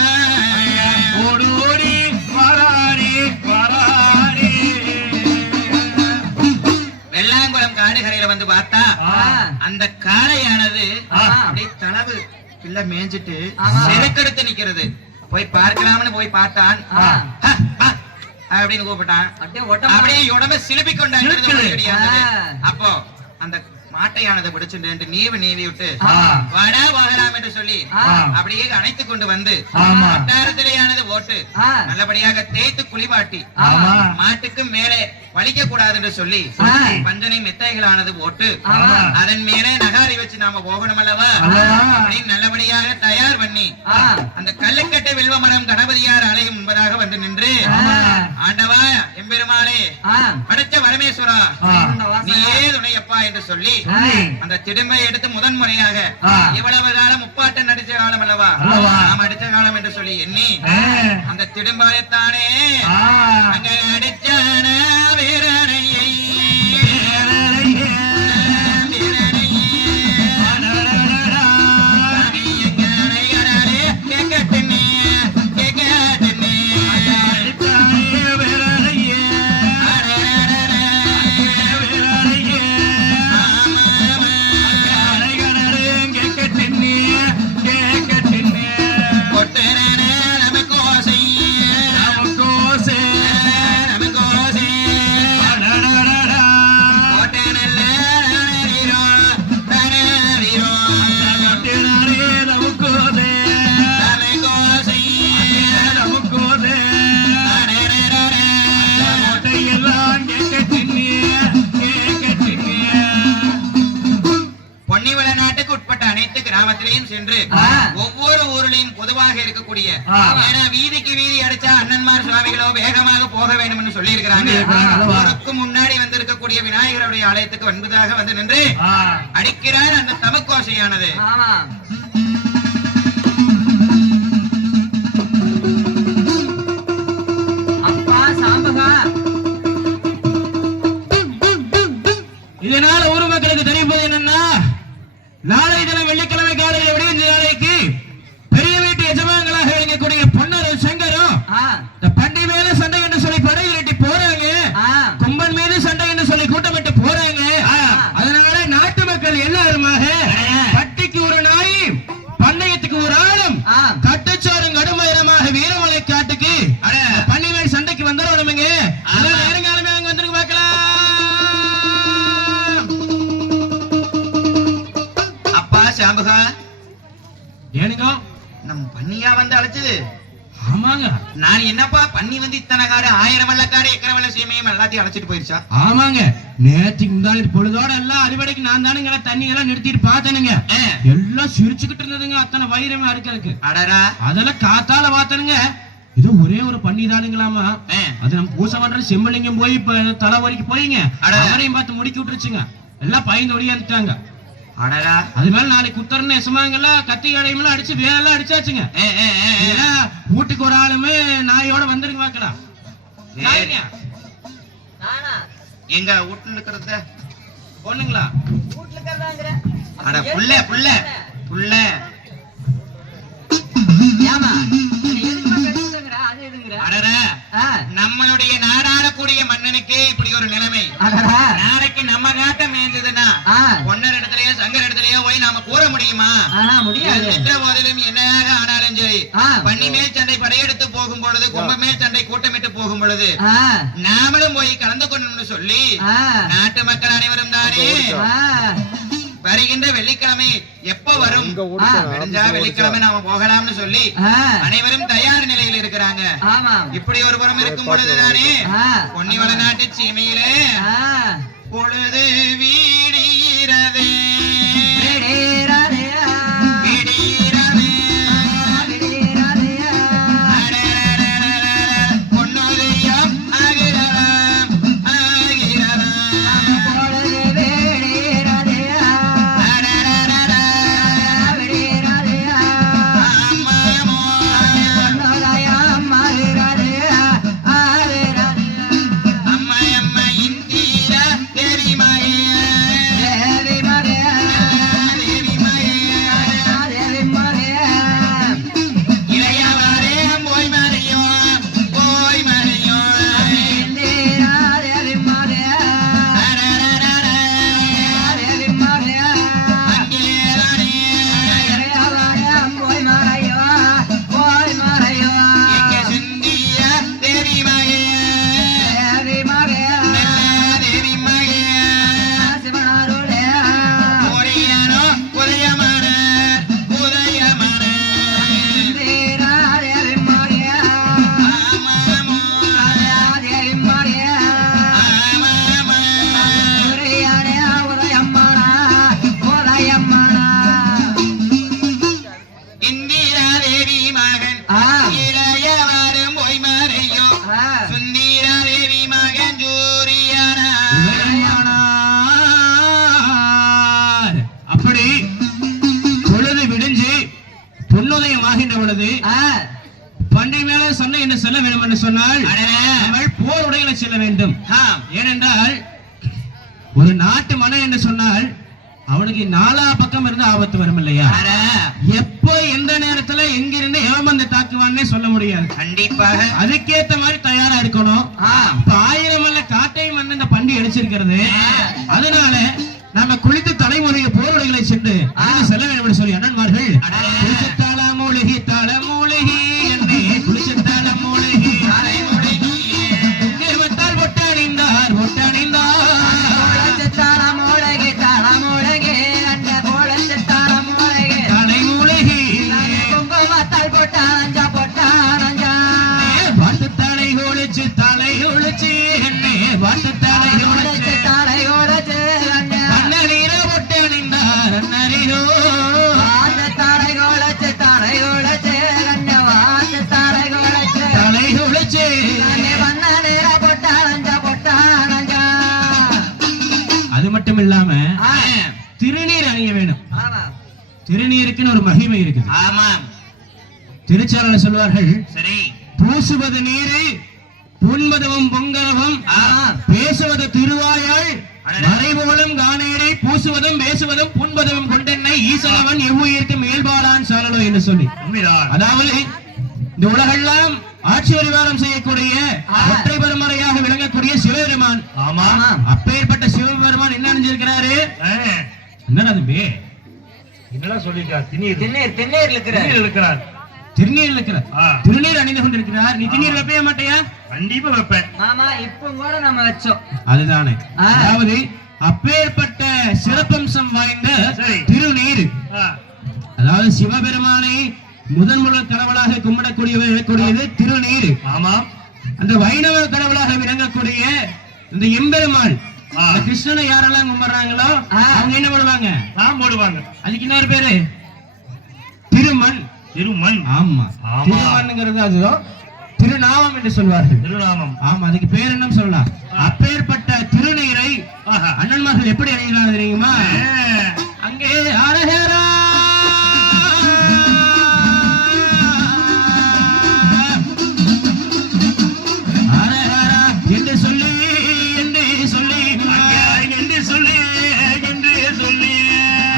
ஓடி ஓடி வரானி வரானி. வெள்ளாங்குளம் காடுகரையில வந்து பார்த்தா அந்த காளையானது அப்படியே தளவு பிள்ளை மேய்ஞ்சிட்டு செருக்கெடுத்து நிக்கிறது. போய் பார்க்கலாம்னு போய் பார்த்தான். அப்படின்னு கூப்பிட்டான். அப்படியே உடம்பை சிலுப்பி கொண்டாங்க. அப்போ அந்த மாட்டையானதை பிடிச்சுட்டு நீவி விட்டு வடா வாகலாம் என்று சொல்லி அப்படியே அணைத்துக் கொண்டு வந்து வட்டாரத்திலேயானது ஓட்டு நல்லபடியாக தேய்த்து குளிப்பாட்டி மாட்டுக்கு மேலே வலிக்க கூடாது என்று சொல்லி பஞ்சனை மெத்தைகளானது ஓட்டு அதன் மேலே நகாரி வச்சு நாம போகணும் அல்லவா அப்படின்னு நல்லபடியாக தயார் பண்ணி அந்த கல்லுக்கட்டை வில்வமரம் கணபதியார் ஆலயம் முன்பதாக வந்து நின்று ஆண்டவா எம்பெருமானே படைச்ச வரமேஸ்வரா நீயே துணையப்பா என்று சொல்லி அந்த திடும்பை எடுத்து முதன்முறையாக இவ்வளவு காலம் முப்பாட்டன் நடிச்ச காலம் அல்லவா நாம் அடிச்ச காலம் என்று சொல்லி எண்ணி அந்த திடும்பாயத்தானே அங்க அடிச்சான வீரனையை நமக்கோசே இருக்கக்கூடிய ஏன்னா வீதிக்கு வீதி அடிச்சா அண்ணன்மார் சுவாமிகளோ வேகமாக போக வேண்டும் என்று சொல்லி இருக்கிறாங்க. ஊருக்கு முன்னாடி வந்து இருக்கக்கூடிய விநாயகருடைய ஆலயத்துக்கு என்பதாக வந்து நின்று அடிக்கிறார் அந்த தமக்கோசையானது. இதனால ஊர் மக்களுக்கு தெரிவிப்பது என்னன்னா, நாளை தினம் வெள்ளிக்கிழமை காலையில் விடிய நாளைக்கு பெரிய வீட்டு எஜமான்களாக விளங்கக்கூடிய பொன்னரும் சங்கரும் இந்த பண்டி மேல சண்டை என்று சொல்லி படை இரட்டி போறாங்க, கும்பன் மீது சண்டை என்று சொல்லி கூட்டமிட்டு போறாங்க. அதனால நாட்டு மக்கள் எல்லாருமாக பட்டிக்கு ஒரு நாய் பண்ணையத்துக்கு ஒரு ஆளும் கட்டுச்சாரும் கடுமையரமாக வீரமலை காட்டுக்கு பண்டி மேல் சண்டைக்கு வந்துடணுங்க. நேரங்காலமே அங்க வந்துருக்கு பார்க்கலாம். சாம்பகா ஏனுங்க நம் பண்ணியா வந்து அழைச்சது? ஆமாங்க. நான் என்னப்பா பண்ணி வந்து இத்தனை காடு 1000 வள்ளக்காடு ஏக்கர வள்ள சீமையும் எல்லாத்தையும் அழைச்சிட்டு போயிருச்சா? ஆமாங்க. நேற்றுக்கு முந்தானி பொழுதோட எல்லாம் அறுவடைக்கு நான் தானுங்க தண்ணி எல்லாம் நிறுத்திட்டு பார்த்தனுங்க. எல்லாம் சிரிச்சுக்கிட்டு இருந்ததுங்க, அத்தனை வைரமே அறுக்கிறதுக்கு. அடரா அதெல்லாம் காத்தால பார்த்தனுங்க. இது ஒரே ஒரு பண்ணி தானுங்களாமா. அது நம்ம பூசை பண்ற செம்பலிங்கம் போய் தலை வரைக்கும் போயிங்க அவரையும் பார்த்து முடிக்கி விட்டுருச்சுங்க. எல்லாம் பயந்து ஒடியாந்துட்டாங்க. அது மேல நாளைக்கு உத்தரன்னு எசமாங்கெல்லாம் கத்தி கடையெல்லாம் அடிச்சு வேலையெல்லாம் அடிச்சாச்சுங்க. வீட்டுக்கு ஒரு ஆளுமே நாயோட வந்துருங்க பாக்கலாம். எங்க வீட்டுல இருக்கிறத பொண்ணுங்களா? அட புள்ள புள்ள புள்ள நம்மளுடைய நாடாளக்கூடிய மன்னனுக்கு இப்படி ஒரு நிலைமை. நாளைக்கு நம்ம காட்ட மேய்ஞ்சதுன்னா பொன்னர் இடத்துலயோ சங்கர் இடத்துலயோ போய் நாம கூற முடியுமா? போதிலும் என்னதாக ஆனாலும் சரி பண்ணி மேல் சண்டை படையெடுத்து போகும் பொழுது கும்ப மேல் சண்டை கூட்டமிட்டு போகும் பொழுது நாமளும் போய் கலந்து கொள்ளணும்னு சொல்லி நாட்டு மக்கள் அனைவரும் தானே வருகின்ற வெள்ளிக்கிழமை எப்ப வரும் வெள்ளிக்கிழமை நாம போகலாம்னு சொல்லி அனைவரும் தயார் நிலையில் இருக்கிறாங்க. இப்படி ஒரு புறம் இருக்கும் பொழுதுதானே பொன்னிவள நாட்டு சீமையிலே பொழுது வீடுகிறதே பண்டை மேல சொன்ன என்ன செல்ல வேண்டும் என்று சொன்னால் போர் உடைகளை செல்ல வேண்டும். ஏனென்றால் ஒரு நாட்டு மன்னன் என்று சொன்னால் அவனுக்கு நாலா பக்கம் இருந்து ஆபத்து வரும் இல்லையா? எப்போ எந்த நேரத்துல எங்கிருந்து எவன் வந்து தாக்குவான்னு சொல்ல முடியாது. கண்டிப்பாக அதுக்கேற்ற மாதிரி தயாரா இருக்கணும். 1000 அல்ல காட்டையும் மண்ணு இந்த பண்டி அடிச்சிருக்கிறது. அதனால நம்ம குளித்து தலைமுறையை போர்வடைகளை சென்று செல்ல வேண்டும் என்று சொல்லி அண்ணன்மார்கள் மூலிகி தலமூலிகி என்னே குளிச்சு தலமூலிகி ஒட்டணிந்தார் தலைமூலிகி வாட்டு தலை ஒழிச்சு என்னே வாட்டு தலை ஒழிச்சு அண்ணனீரோ ஒட்டணிந்தார் அண்ணனீரோ மட்டும் இல்லாம திருநீர் அணிய வேணும். திருநீருக்குன்னு ஒரு மகிமை இருக்குது. ஆமாம். திருச்சாளர் சொல்வார்கள், சரி, பூசுவது நீரு புண்பதமும் பொங்கலவும் பேசுவது திருவாயாள் மறைபோலும் காணேரி பூசுவதும் பேசுவதும் புண்பதமும் கொண்டென்னை ஈசனவன் எவ்வுயிருக்கு மேல்பாடான் சாலலோ என்று சொல்லி, அதாவது இந்த உலகெல்லாம் ஆட்சி அதிகாரம் செய்யக்கூடிய ஒற்றை பெருமறையாக விளங்கக்கூடிய சிவபெருமான். ஆமா. அப்பேற்பட்ட சிவபெருமான் என்ன அணிஞ்சிருக்கிறாரு? என்னடா தம்பி என்னடா சொல்லிருக்கார்? திண்ணீர் திண்ணீர் இருக்கிறார். திருநீர் இருக்கிறார். திருநீர் அணிந்து கொண்டிருக்கிறார். நீ திருநீர் வைப்பைய மாட்டியா? கண்டிப்பா வைப்பேன். மாமா இப்ப கூட நம்ம வச்சோம். அதுதானே, அதாவது அப்பேற்பட்ட சிறப்பம்சம் வாய்ந்த திருநீர், அதாவது சிவபெருமானை முதன் முதல் கடவுளாக கும்பிடக்கூடியது திருநீர். ஆமா. அந்த வைணவ கடவுளாக விளங்கக்கூடிய இந்த எம்பெருமாள் கிருஷ்ணனை யாரெல்லாம் கும்பிடுறாங்களோ அவங்க என்ன பண்ணுவாங்க? நாம் போடுவாங்க. அதுக்கு இன்னொரு பேரு திருமண். திருமண். ஆமா, திருமண்ங்கிறது அது திருநாமம் என்று சொல்வார்கள். திருநாமம். ஆமா, அதுக்கு பேர் என்ன சொல்லலாம்? அப்பேற்பட்ட திருநீரை அண்ணன்மார்கள் எப்படி அணிகிறாங்க தெரியுமா? அங்கே அரஹரா அரஹரா என்று சொல்லி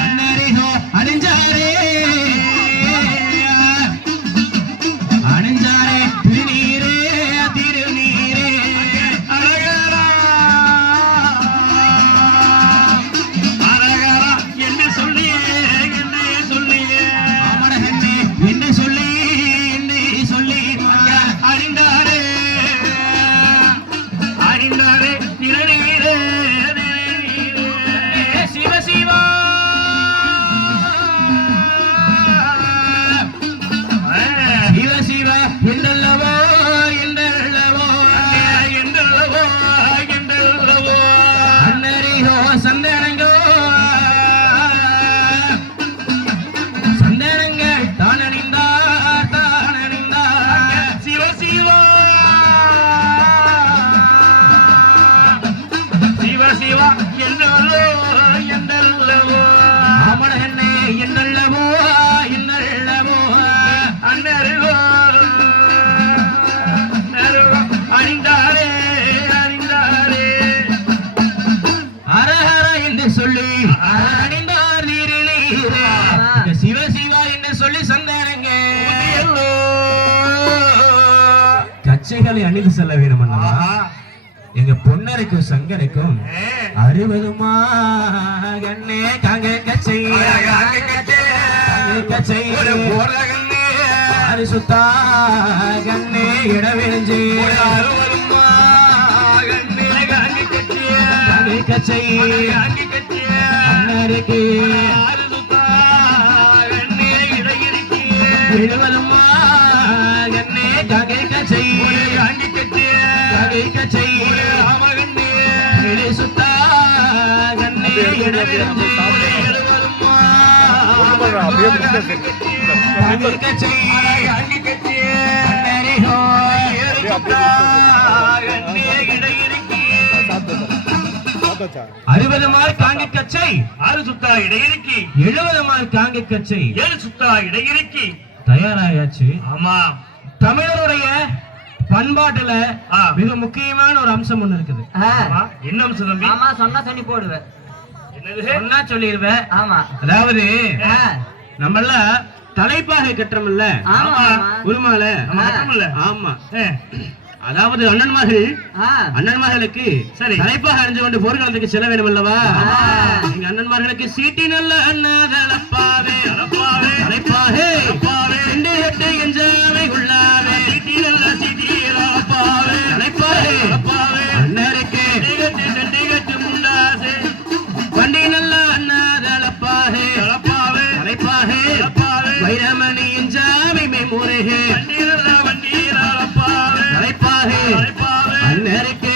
அண்ணரிகோ அணிஞ்சாரே திருநீரே திருநீரே அரஹரா அரகரா என்று சொல்லி அமரகன்னே என்று சொல்லி அறிந்தாரே திருநீரே சிவ சிவா சிவ சிவ என்றல்லவோ அன்னரிகோ சந்தனங்கள் தான் அணிந்தார் சிவ சிவா என்றல்லவோ அமரகன்னே என்றல்லவோ அன்னருகோ அறிந்தாரே அரஹர என்று சொல்லி அணிந்தார் திருநீரே. சிவ சிவா என்று சொல்லி சந்தனங்க கச்சைகளை அணிந்து செல்ல வேணும் அல்லவா? எங்க பொன்னருக்கும் சங்கருக்கும் 60மா கண்ணே காங்க கச்சை சுத்தா கண்ணே இடவிழிஞ்சு கச்சை அண்ணருக்கு 70மா கண்ணே காங்க கச்சை சுத்தா கண்ணே இடவிழிஞ்சு அறுபது மார்க் காங்கி கச்சை 6 சுத்தா இடையிறுக்கி 70 மார்க் காங்கி கச்சை 7 சுத்தா இடையிறுக்கி தயாராயாச்சு. ஆமா. தமிழருடைய பண்பாட்டுல மிக முக்கியமான ஒரு அம்சம் ஒண்ணு இருக்குது. என்ன அம்சம் தம்பி? ஆமா, சொன்னா சொல்லி போடுவேன். என்னது? சொன்னா சொல்லிடுவேன். ஆமா, அதாவது நம்மள தலைப்பாகை கட்டுறோம்ல, உருமால. ஆமா, அதாவது அண்ணன்மார்களுக்கு தலைப்பாக அணிஞ்சு கொண்டு போர்க்களத்துக்கு செல்ல வேண்டும் அல்லவா? எங்க அண்ணன்மார்களுக்கு சீட்டி நல்ல அண்ணாதலப்பாவே தலைப்பாகே எஞ்சாவை உள்ளாவே தலைப்பாகே அண்ணருக்கு வண்டி நல்ல அண்ணாதலப்பாகே தலைப்பாகே வைரமணி எஞ்சாவை மேமுருகே தலைப்பாகே அண்ணருக்கு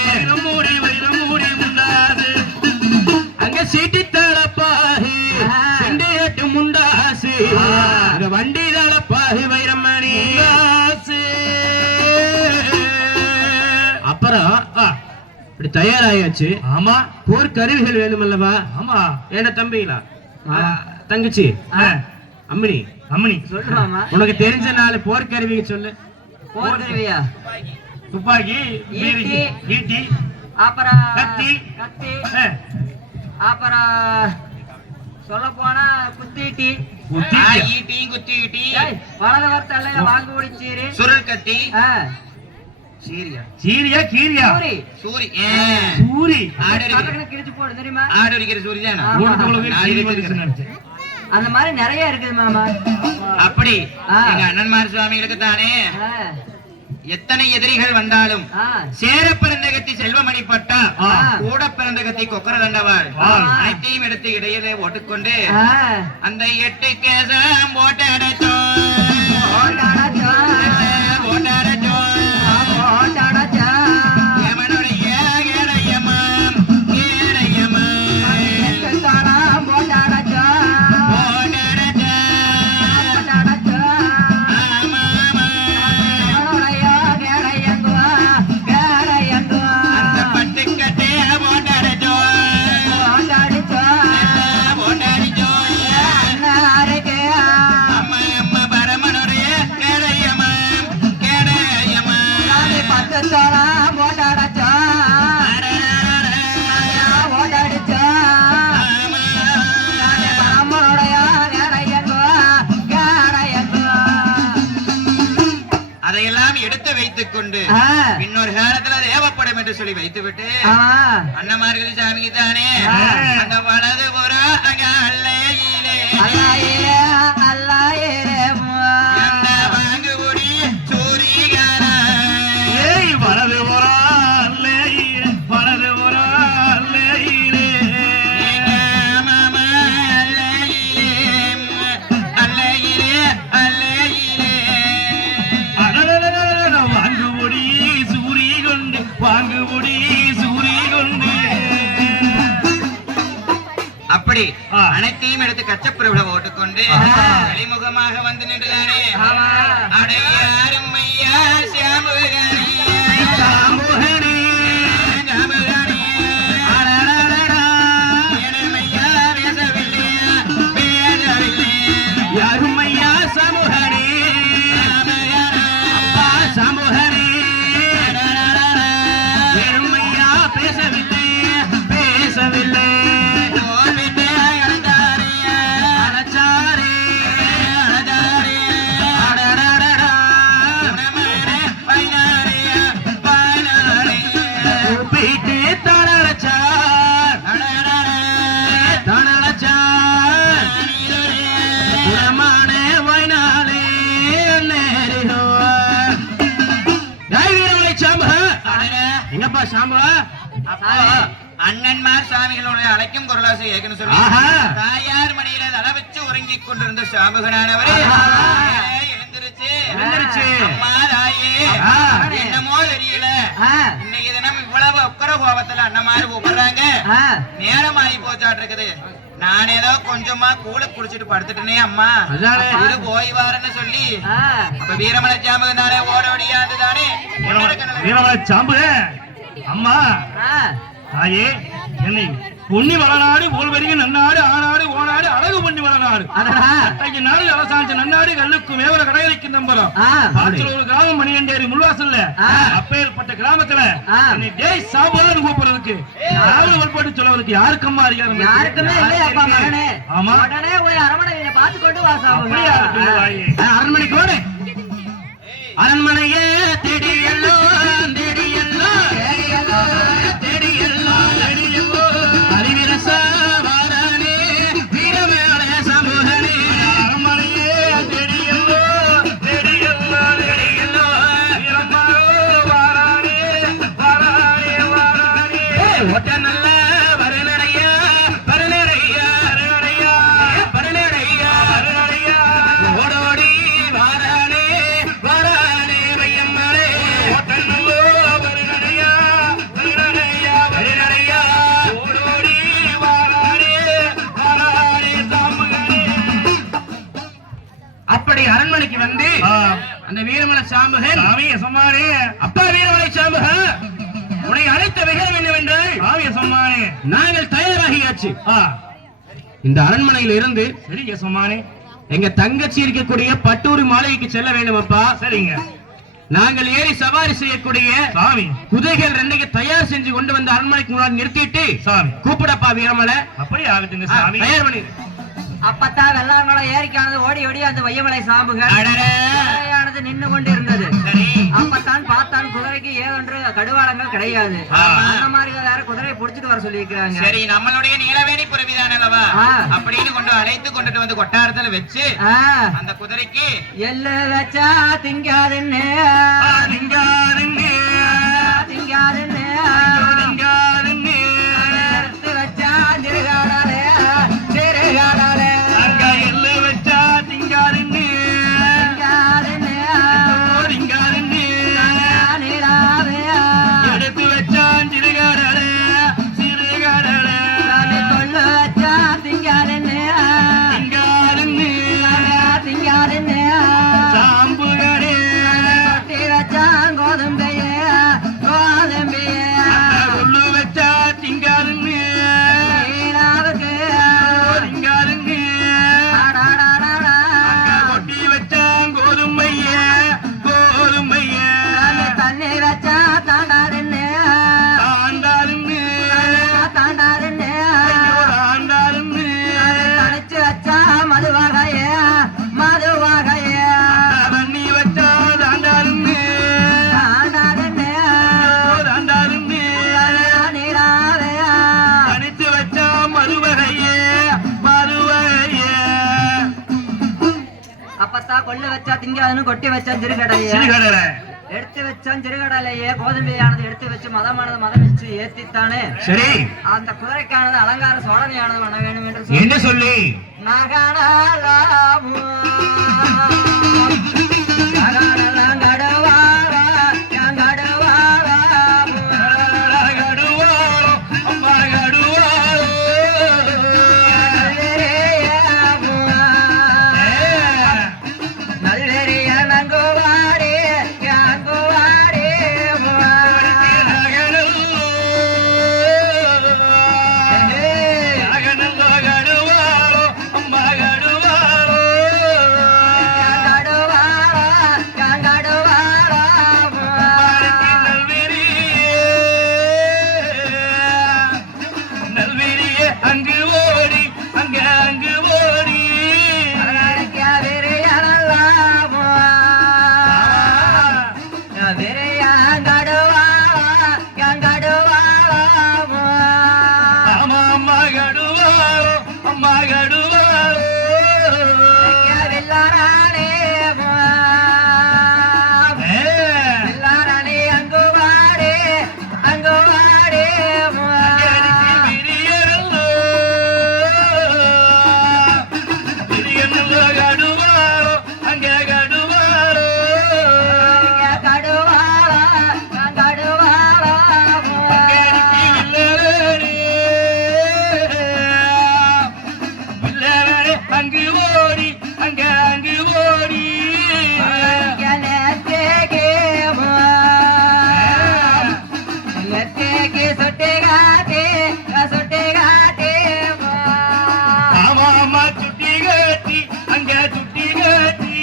அங்க சீட்டி தளப்பாகே முண்டாசு வண்டி தள தயாராயாச்சு. ஆமா போர் கருவிகள் வேணுமல்லவா? ஆமா. ஏண்டா தம்பிங்களா, தங்கச்சி, அம்மினி, அம்மணி சொல்லுவாமா உனக்கு தெரிஞ்ச 4 போர் கருவிகள் சொல்லு. போர் கருவியா? துப்பாக்கி, ஈட்டி, ஈட்டி, அப்புறம் கத்தி. கத்தி, ஆ, அப்புறம் சொல்ல போனா குத்தீட்டி, ஈட்டியும் குத்தி ஈட்டி, வலது வார்த்தையில வாங்கு ஓடிச்சீரு, சுருள் கத்தி, ஆ, சீரியா சீரியா கீரியா சூரி, சூரி, சூரி கடற்கரை கிழிச்சு போடு தெரியுமா? ஆடு அடிக்கிற சூரி தானே. ஊடகங்களுக்கு சீரி வந்துச்சு நினைச்சேன். அந்த மாதிரி நிறைய இருக்குது மாமா. அப்படி ஆ. எங்க அண்ணன்மார் சுவாமிகளுக்கு தானே ஆ, எத்தனை எதிரிகள் வந்தாலும் ஆ, சேர பிறந்த கத்தி செல்வமணி பட்டா, ஆ. கூட பிறந்த கத்தி கொக்கர தண்டவாள் ஆ. அனைத்தையும் எடுத்து இடையிலே ஓட்டுக்கொண்டு ஆ, அந்த 8 கேசம் போட்டடைத்தோம் போட்டாடச்சா, போட்டாடச்சா, எமனுடைய கேடையம்மாம் கேடையம்மாம் எட்டுத்தாளம் போட்டாடச்சா, போட்டடைத்தா போட்டாடச்சா, ஆமாமா. அவனுடைய வேலையங்கோ, வேலையங்கோ, அந்த பட்டுக்கட்டே போட்டடைத்தோம் போட்டாடச்சா, போட்டடித்தோம் அண்ணாருக்கு, அம்மா அம்மா பரமனுடைய கேடையம்மாம் கேடையம்மாம் சாமி 10 தாளம் போட்டாடச்சா, போட்டாடச்சா, சாமி பரமனுடைய வேலையங்கோ, வேலையங்கோ. அதையெல்லாம் எடுத்து வைத்துக் கொண்டு ஆ, இன்னொரு காலத்துல தேவைப்படும் என்று சொல்லி வைத்துவிட்டு ஆமா, அண்ணமார்கள் சாமிக்கு தானே ஆ. அந்த வலது புறம் அங்க அல்லையிலே அல்லாயிரே, அல்லாயிரே, அந்த வாங்குபொடி சூரிகாரா ஏய் வலது போறாலே வலது போறாலே எங்க மாமா அல்லையிலே அல்லையிலே அல்லையிலே வாங்குபொடி சூரி கொண்டு வாங்குபொடி சூரி கொண்டு அப்படி ஆ. அனைத்தையும் எடுத்து கச்சப்பிரபல ஓட்டுக்கொண்டு ஆ. வெளிமுகமாக வந்து நின்றுதானே ஆமா. அடையாரும் ஐயா சாம்புகனியே சாம்புகனே, சாம்புகனியே அடடடடா, எனமையா பேசவில்லையா பேசவில்லையா யாருமையா சமூகனே, அப்பா சமூகனே, யாருமையா பேசவில்லை, பேசவில்லை, அடச்சாரே, அடடடடா, கூப்பிட்டு தடலச்சார், தடலச்சார், குணமான வாய்னாலே நேரிடுவார். ஜெய் வீரமலை சாம்பு. எங்கப்பா சாம்பு? அண்ணன்மார் சாமிகளுடைய அழைக்கும் குரலாசை ஏற்கனவே சொல்லி ஆஹா. தாயார் மணியில தலை வச்சு உறங்கிக் கொண்டிருந்த சாமுகனானவரே ஆஹா. எழுந்திருச்சு எழுந்திருச்சு. அம்மா தாயே ஆ. என்னமோ தெரியல ஆ, இன்னைக்கு தினம் இவ்வளவு உக்கர கோபத்துல அண்ணன்மாரு கூப்பிடுறாங்க ஆ, நேரம் ஆகி போச்சாட்டு இருக்குது. நான் ஏதோ கொஞ்சமா கூழ குடிச்சிட்டு படுத்துட்டேனே அம்மா அதானே. இரு போய் வாரன்னு சொல்லி ஆ, அப்ப வீரமலை சாமுகன் தானே ஓட ஓடியாது தானே வீரமலை சாம்பு அம்மா ஆ, தாயே என்னை பொன்னி வளநாடு போல்வெறிய நன்னாடு ஆனாடு ஓனாடு அழகு பொன்னி வளநாடு அடடா, அத்தகைய நாடு அரசாஞ்ச நன்னாடு கல்லுக்கு மேவர கடையளிக்கு நம்புறோம் ஆ, ஒரு கிராமம் மணியண்டேரி முள்வாசல்ல ஆ. அப்பேற்பட்ட கிராமத்துல ஆ. என்னை டேய் சாம்புன்னு கூப்பிடுறதுக்கு யாரும் வழிபாட்டு சொல்லுவதற்கு யாருக்கம்மா அதிகாரம் இருக்கு? யாருக்குமே இல்லையாப்பா மகனே. ஆமா உடனே போய் அரமனையை பார்த்து கொண்டு வா அப்படியா இருக்கு சாமி. தாயே. அரண்மனைக்கு ஓடு. அரண்மனையே தேடியல்லோ, தேடியல்லோ, தேடியல்லோ, தேடியல்லோ, தேடியல்லோ, அறிவிரசா வாரானே, வீரமேள சமூகனே, அரண்மனையே தேடியல்லோ, தேடியல்லோ, தேடியல்லோ, வீரம்மாளோ வாரானே, வாரானே, வாரானே. ஒட்ட நல்ல வருநடையா, வருநடையா, அருணையா, வருநடையா, அருணையா, ஓடோடி வாரானே, வாரானே வையம்மாளே, ஓட்டநல்லோ வருணையா, வருணையா, வருணையா, ஓடோடி வாரானே, வாரானே சாம்புகனே. அப்படி அரண்மனைக்கு வந்து அந்த வீரமலை சாம்புகன், சாமி எசமானே அப்பா வீரமலை சாம்புகன், உன்னை அழைத்த விகரம் என்னவென்றால் சாமி சொன்னானே நாங்கள் தயாராகியாச்சு. ஆ இந்த அரண்மனையில் இருந்து சரிங்க சொன்னானே எங்க தங்கச்சி இருக்கக்கூடிய பட்டூர் மாளிகைக்கு செல்ல வேண்டும் அப்பா. சரிங்க நாங்கள் ஏறி சவாரி செய்யக்கூடிய சாமி குதிரைகள் ரெண்டைக்கு தயார் செஞ்சு கொண்டு வந்து அரண்மனைக்கு முன்னாடி நிறுத்திட்டு சாமி கூப்பிடப்பா வீரமலை. அப்படி ஆகட்டுங்க சாமி. தயார் பண்ணி அப்பத்தான் வெள்ளாங்குளம் ஏரிக்கானது ஓடி ஓடி அந்த வையமலை சாம்புகள் குதிரையானது நின்று கொண்டு இருந்தது. அப்பத்தான் பார்த்தான் குதிரைக்கு ஏதொன்று கடுவாளங்கள் கிடையாது. அந்த மாதிரி வேற குதிரையை புடிச்சிட்டு வர சொல்லி இருக்கிறாங்க. சரி, நம்மளுடைய நீலவேணி புறவிதான் அல்லவா அப்படின்னு கொண்டு அழைத்து கொண்டுட்டு வந்து கொட்டாரத்துல வச்சு அந்த குதிரைக்கு எள்ளு வச்சா திங்காதுன்னு திங்காதுன்னு திங்காதுன்னு திங்காதுன்னு எடுத்து வச்சா திருகாடாலே திருகாடாலே அங்க எள்ளு வச்சா திங்காதுன்னு திங்காதுன்னு திங்காதுன்னு நீராவே எடுத்து வச்சான் சிறுகாடலே சிறுகாடலே கொள்ளு வச்சா திங்காதுன்னு திங்காதுன்னு திங்காதுன்னு சாம்புகளே கொட்டி வச்சா கோதும்பையே கோதும்பையே கொள்ளு வச்சா திங்காதுன்னு நீராவுக்கு திங்காதுன்னு ஆடாடாடாடா கொட்டி வச்சான் கோதுமைய கோதுமைய தண்ணி வச்சா தாண்டாருன்னு ஆண்டாருன்னு தாண்டாருன்னு ஆண்டாருன்னு தனிச்சு வச்சா மதுவாகையே மதுவாகையே தண்ணி வச்சா தாண்டாருன்னு தாண்டாருன்னு தாண்டாருன்னு நீராவே தனித்து வச்சா மறுவகையே மறுவகையே அப்பத்தா கொள்ளு வச்சா திங்காதுன்னு கொட்டி வச்சா திருக்கடையே சிறுகடலை எடுத்து வச்சான் திருக்கடலையே கோதுமையானது எடுத்து வச்சு மதமானது மதம் வச்சு ஏத்தித்தானே சரி அந்த குதிரைக்கானது அலங்கார சோழனையானது பண்ண வேண்டும் என்று என்ன சொல்லி நகனலாமு நகனலங்கடவாரா யங்கடவாராமு கடுவாளோ அம்மா கடுவாளோ நல்லேரியாமு நல்லேரிய நங்குவாரே யங்குவாரே அங்கு ஓடி அங்க அங்கு ஓடி அம்மா அம்மா கடுவாளோ அம்மா கடுவாளோ கடுவாளோ அங்க கடுவாளோ அங்கு ஓடி அங்க அங்கு ஓடி ஆமா அம்மா சுட்டி கட்டி அங்க சுட்டி கட்டி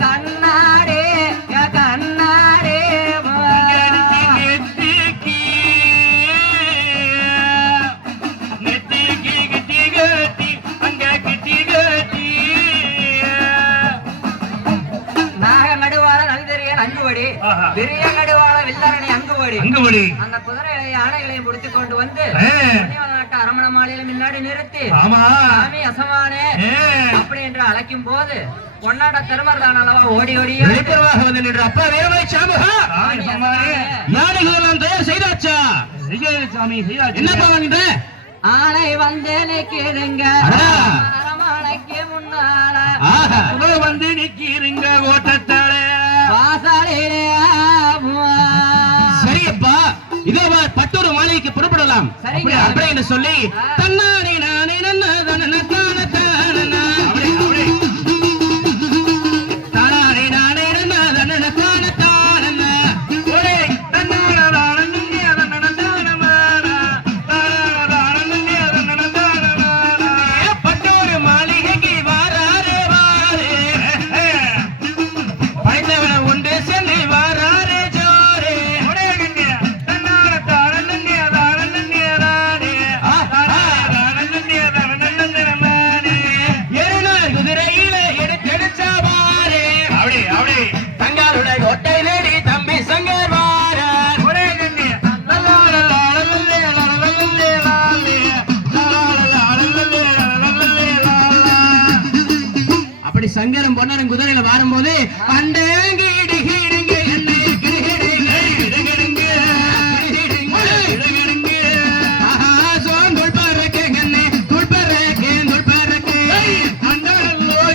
கண்ணாடி கண்ணாடி நெத்திக்கு நெத்திக்கு கிட்டி கட்டி அங்க கிட்டி கட்டி நாகநடுவாள நல்தெரிய நங்குவடி ஆஹா. பெரிய நடுவாள வில்லரணி அங்குவடி அங்குபடி அந்த குதிரைகளை யானைகளையும் பிடித்துக் கொண்டு வந்து ஏ. நாட்டு அரமண மாளிகையில முன்னாடி நிறுத்தி ஆமா சாமி அசமானே ஏ. அப்படி என்று அழைக்கும் போது பொன்னாட திருமர்தான் அளவா ஓடி ஓடி வெளிப்புறமாக வந்து நின்ற அப்பா வீரமலை சாமுகா சாமி சமாளே யானைகள் எல்லாம் தயார் செய்தாச்சா? சாமி என்னப்பா வாங்கிட்ட? ஆனை வந்து நிற்கிறங்க அடடா. அரமனைக்கு முன்னால ஆஹா. வந்து நிக்கிறீங்க ஓட்டத்தால வாசலிலே சரியப்பா இதோ வா, பட்டூர் மாளிகைக்கு புறப்படலாம். சரிங்க. அப்படி என்று சொல்லி தன்னானே நானே நன்னா தானே தானே தானே அப்படி அப்படி தானே நானே நன்னா ஒட்டை தேடி தம்பி சங்கர் வாரார். ஒரே கண்ணு லல்லா லல்லா லல்லலே லல்லலே லாலே லல்லா லல்லா லல்லலே லல்லலே லாலா. அப்படி சங்கரம் பொன்னரும் குதிரையில வரும்போது அண்டங்கி இடுகிடுங்க என்னை கிடுகிடுங்க இடுகிடுங்க இடுகிடுங்க ஆஹா சோன் துள்பறக்கே என்னை துள்பறக்கே துள்பறக்கே அண்டலோ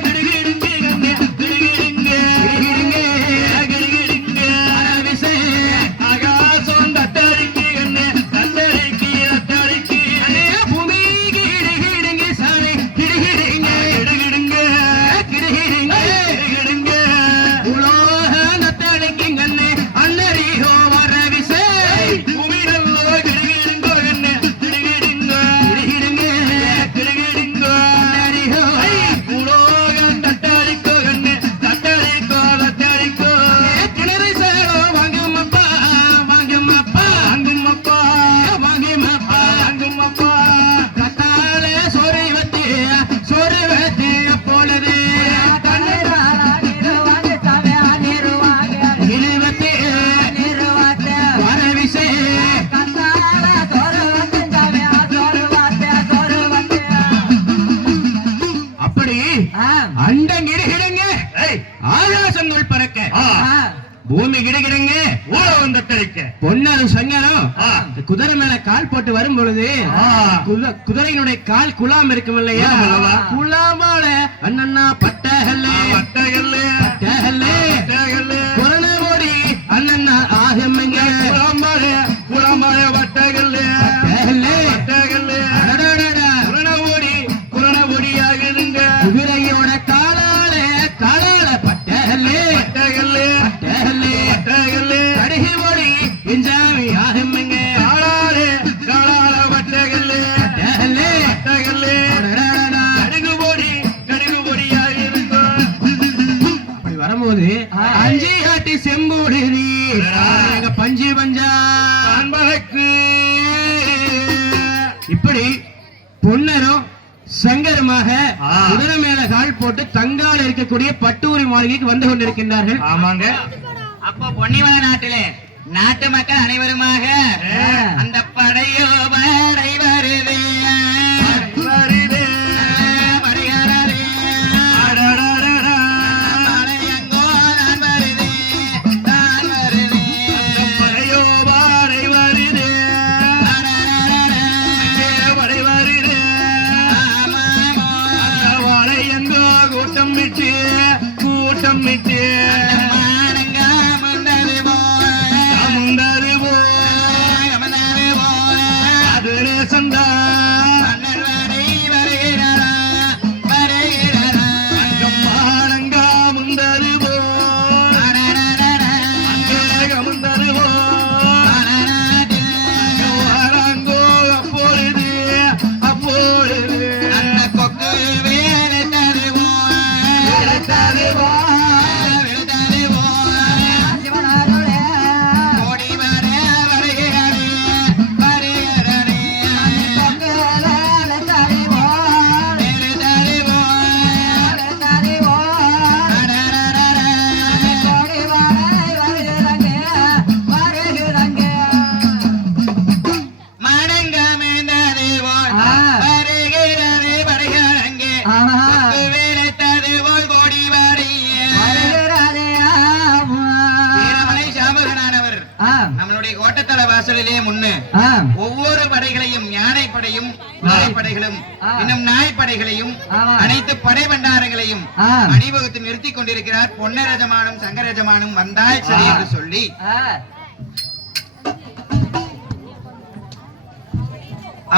கிடுகிடுங்க என்னை கிடுகிடுங்க கிடுகிடுங்க கிடுகிடுங்க அரவிசே ஆகாசம் தட்டரிக்கு என்னை தட்டரிக்கு தட்டரிக்கு பூமி கிடுகிடுங்க சாலை கிடுகிடுங்க கிடுகிடுங்க கிடுகிடுங்க கிடுகிடுங்க உலோக நத்தடிக்குங்க என்னை அன்னரிகோ வரவிசே பூமியிலோ கிடுகிடுங்க என்னை கிடுகிடுங்க கிடுகிடுங்க கிடுகிடுங்க அன்னரிகோ உலோகம் தட்டரிக்கோ என்னை தட்டரிக்கோ தட்டரிக்கோ கிணறு சேலோ வாங்குமப்பா வாங்குமப்பா அங்குமப்பா வாங்குமப்பா அங்குமப்பா கத்தாலே சொறி வத்தி அப்பொழுது இழுவத்தி வரவிசே அப்படி அண்டங்கிடுகிடுங்க ஆகாசங்கள் பறக்க பூமி கிடுகிடுங்க உலகம் தட்டரிக்க பொன்னரும் சங்கரம் குதிரை மேல கால் போட்டு வரும் பொழுது குதிரையினுடைய கால் குலாம் இருக்கும் இல்லையா குலாமால அண்ணன்னா பட்டகல்லே பட்டகல்லே பட்டகல்லே பட்டகல்லே கொரோனா ஓடி அண்ணன்னா ஆகம்ங்க குளமாலே குளமாலே பட்டகல்லே பட்டகல்லே பட்டகல்லே அடடடடா. குரண ஓடியாகுதுங்க குதிரையோட காலால பட்டகல்லே பட்டகல்லே பட்டகல்லே பட்டகல்லே கடுகு ஓடி எஞ்சாமி ஆகம்ங்க காளாலே காளால பட்டகல்லே பட்டகல்லே பட்டகல்லே அடடடடா. கடுகு ஓடியாகுதுங்க அப்படி வரும்போது அஞ்சி காட்டி செம்பூடுதி எங்க பஞ்சு பஞ்சா அன்பழக்கு இப்படி பொன்னரும் சங்கரமாக ஆ. குதிரை மேல கால் போட்டு தங்கால் இருக்கக்கூடிய பட்டூரி மாளிகைக்கு வந்து கொண்டிருக்கின்றார்கள். ஆமாங்க அப்போ பொன்னிவள நாட்டிலே நாட்டு மக்கள் அனைவருமாக அந்த படையோ படை வருதே வருதே படையாரே அடடடடா. படையங்கோ நான் வருதே நான் வருதே படையோ வாடை வருதே படை வருதே அந்த வாடை எங்கோ கூட்டம் விட்டு அமுந்தது போ அது நேசந்தா மானங்கா முந்தது போ அமுந்தது போ வாராங்கோ அப்பொழுது அப்பொழுது கிடைத்தது போ நம்மளுடைய கோட்டத்தள வாசலிலே முன்னு ஒவ்வொரு படைகளையும் யானைப்படையும் படைகளும் இன்னும் நாய்ப்படைகளையும் அனைத்து படை பண்டாரங்களையும் அணிவகுத்து நிறுத்தி கொண்டிருக்கிறார் பொன்னரஜமானும் சங்கரஜமானும் வந்தால் சரி என்று சொல்லி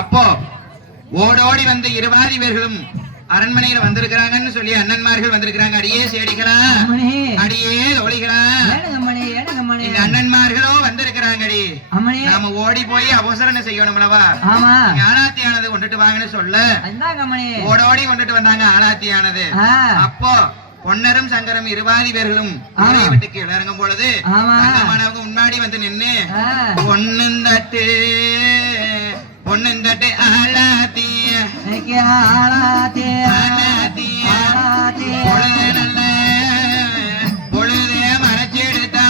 அப்போ ஓடோடி வந்து இருவாதி பேர்களும் அரண்மனையில வந்திருக்கிறாங்கன்னு சொல்லி அண்ணன்மார்கள் வந்திருக்கிறாங்க. அடியே சேடிகளா அடியே தோழிகளா இந்த அண்ணன்மார்களோ வந்திருக்கிறாங்கடி. நாம ஓடி போய் அவசரம் செய்யணும்லவா? ஆனாத்தியானது கொண்டுட்டு வாங்கன்னு சொல்ல ஓடோடி கொண்டுட்டு வந்தாங்க ஆனாத்தியானது. அப்போ பொன்னரும் சங்கரம் இருவாதி பேர்களும் விட்டு கீழே இறங்கும் பொழுது தங்கமானவங்க முன்னாடி வந்து நின்னு பொண்ணுந்தட்டு ஆளாத்திய பொழுதே மறைச்செடுத்தா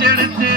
செடுத்து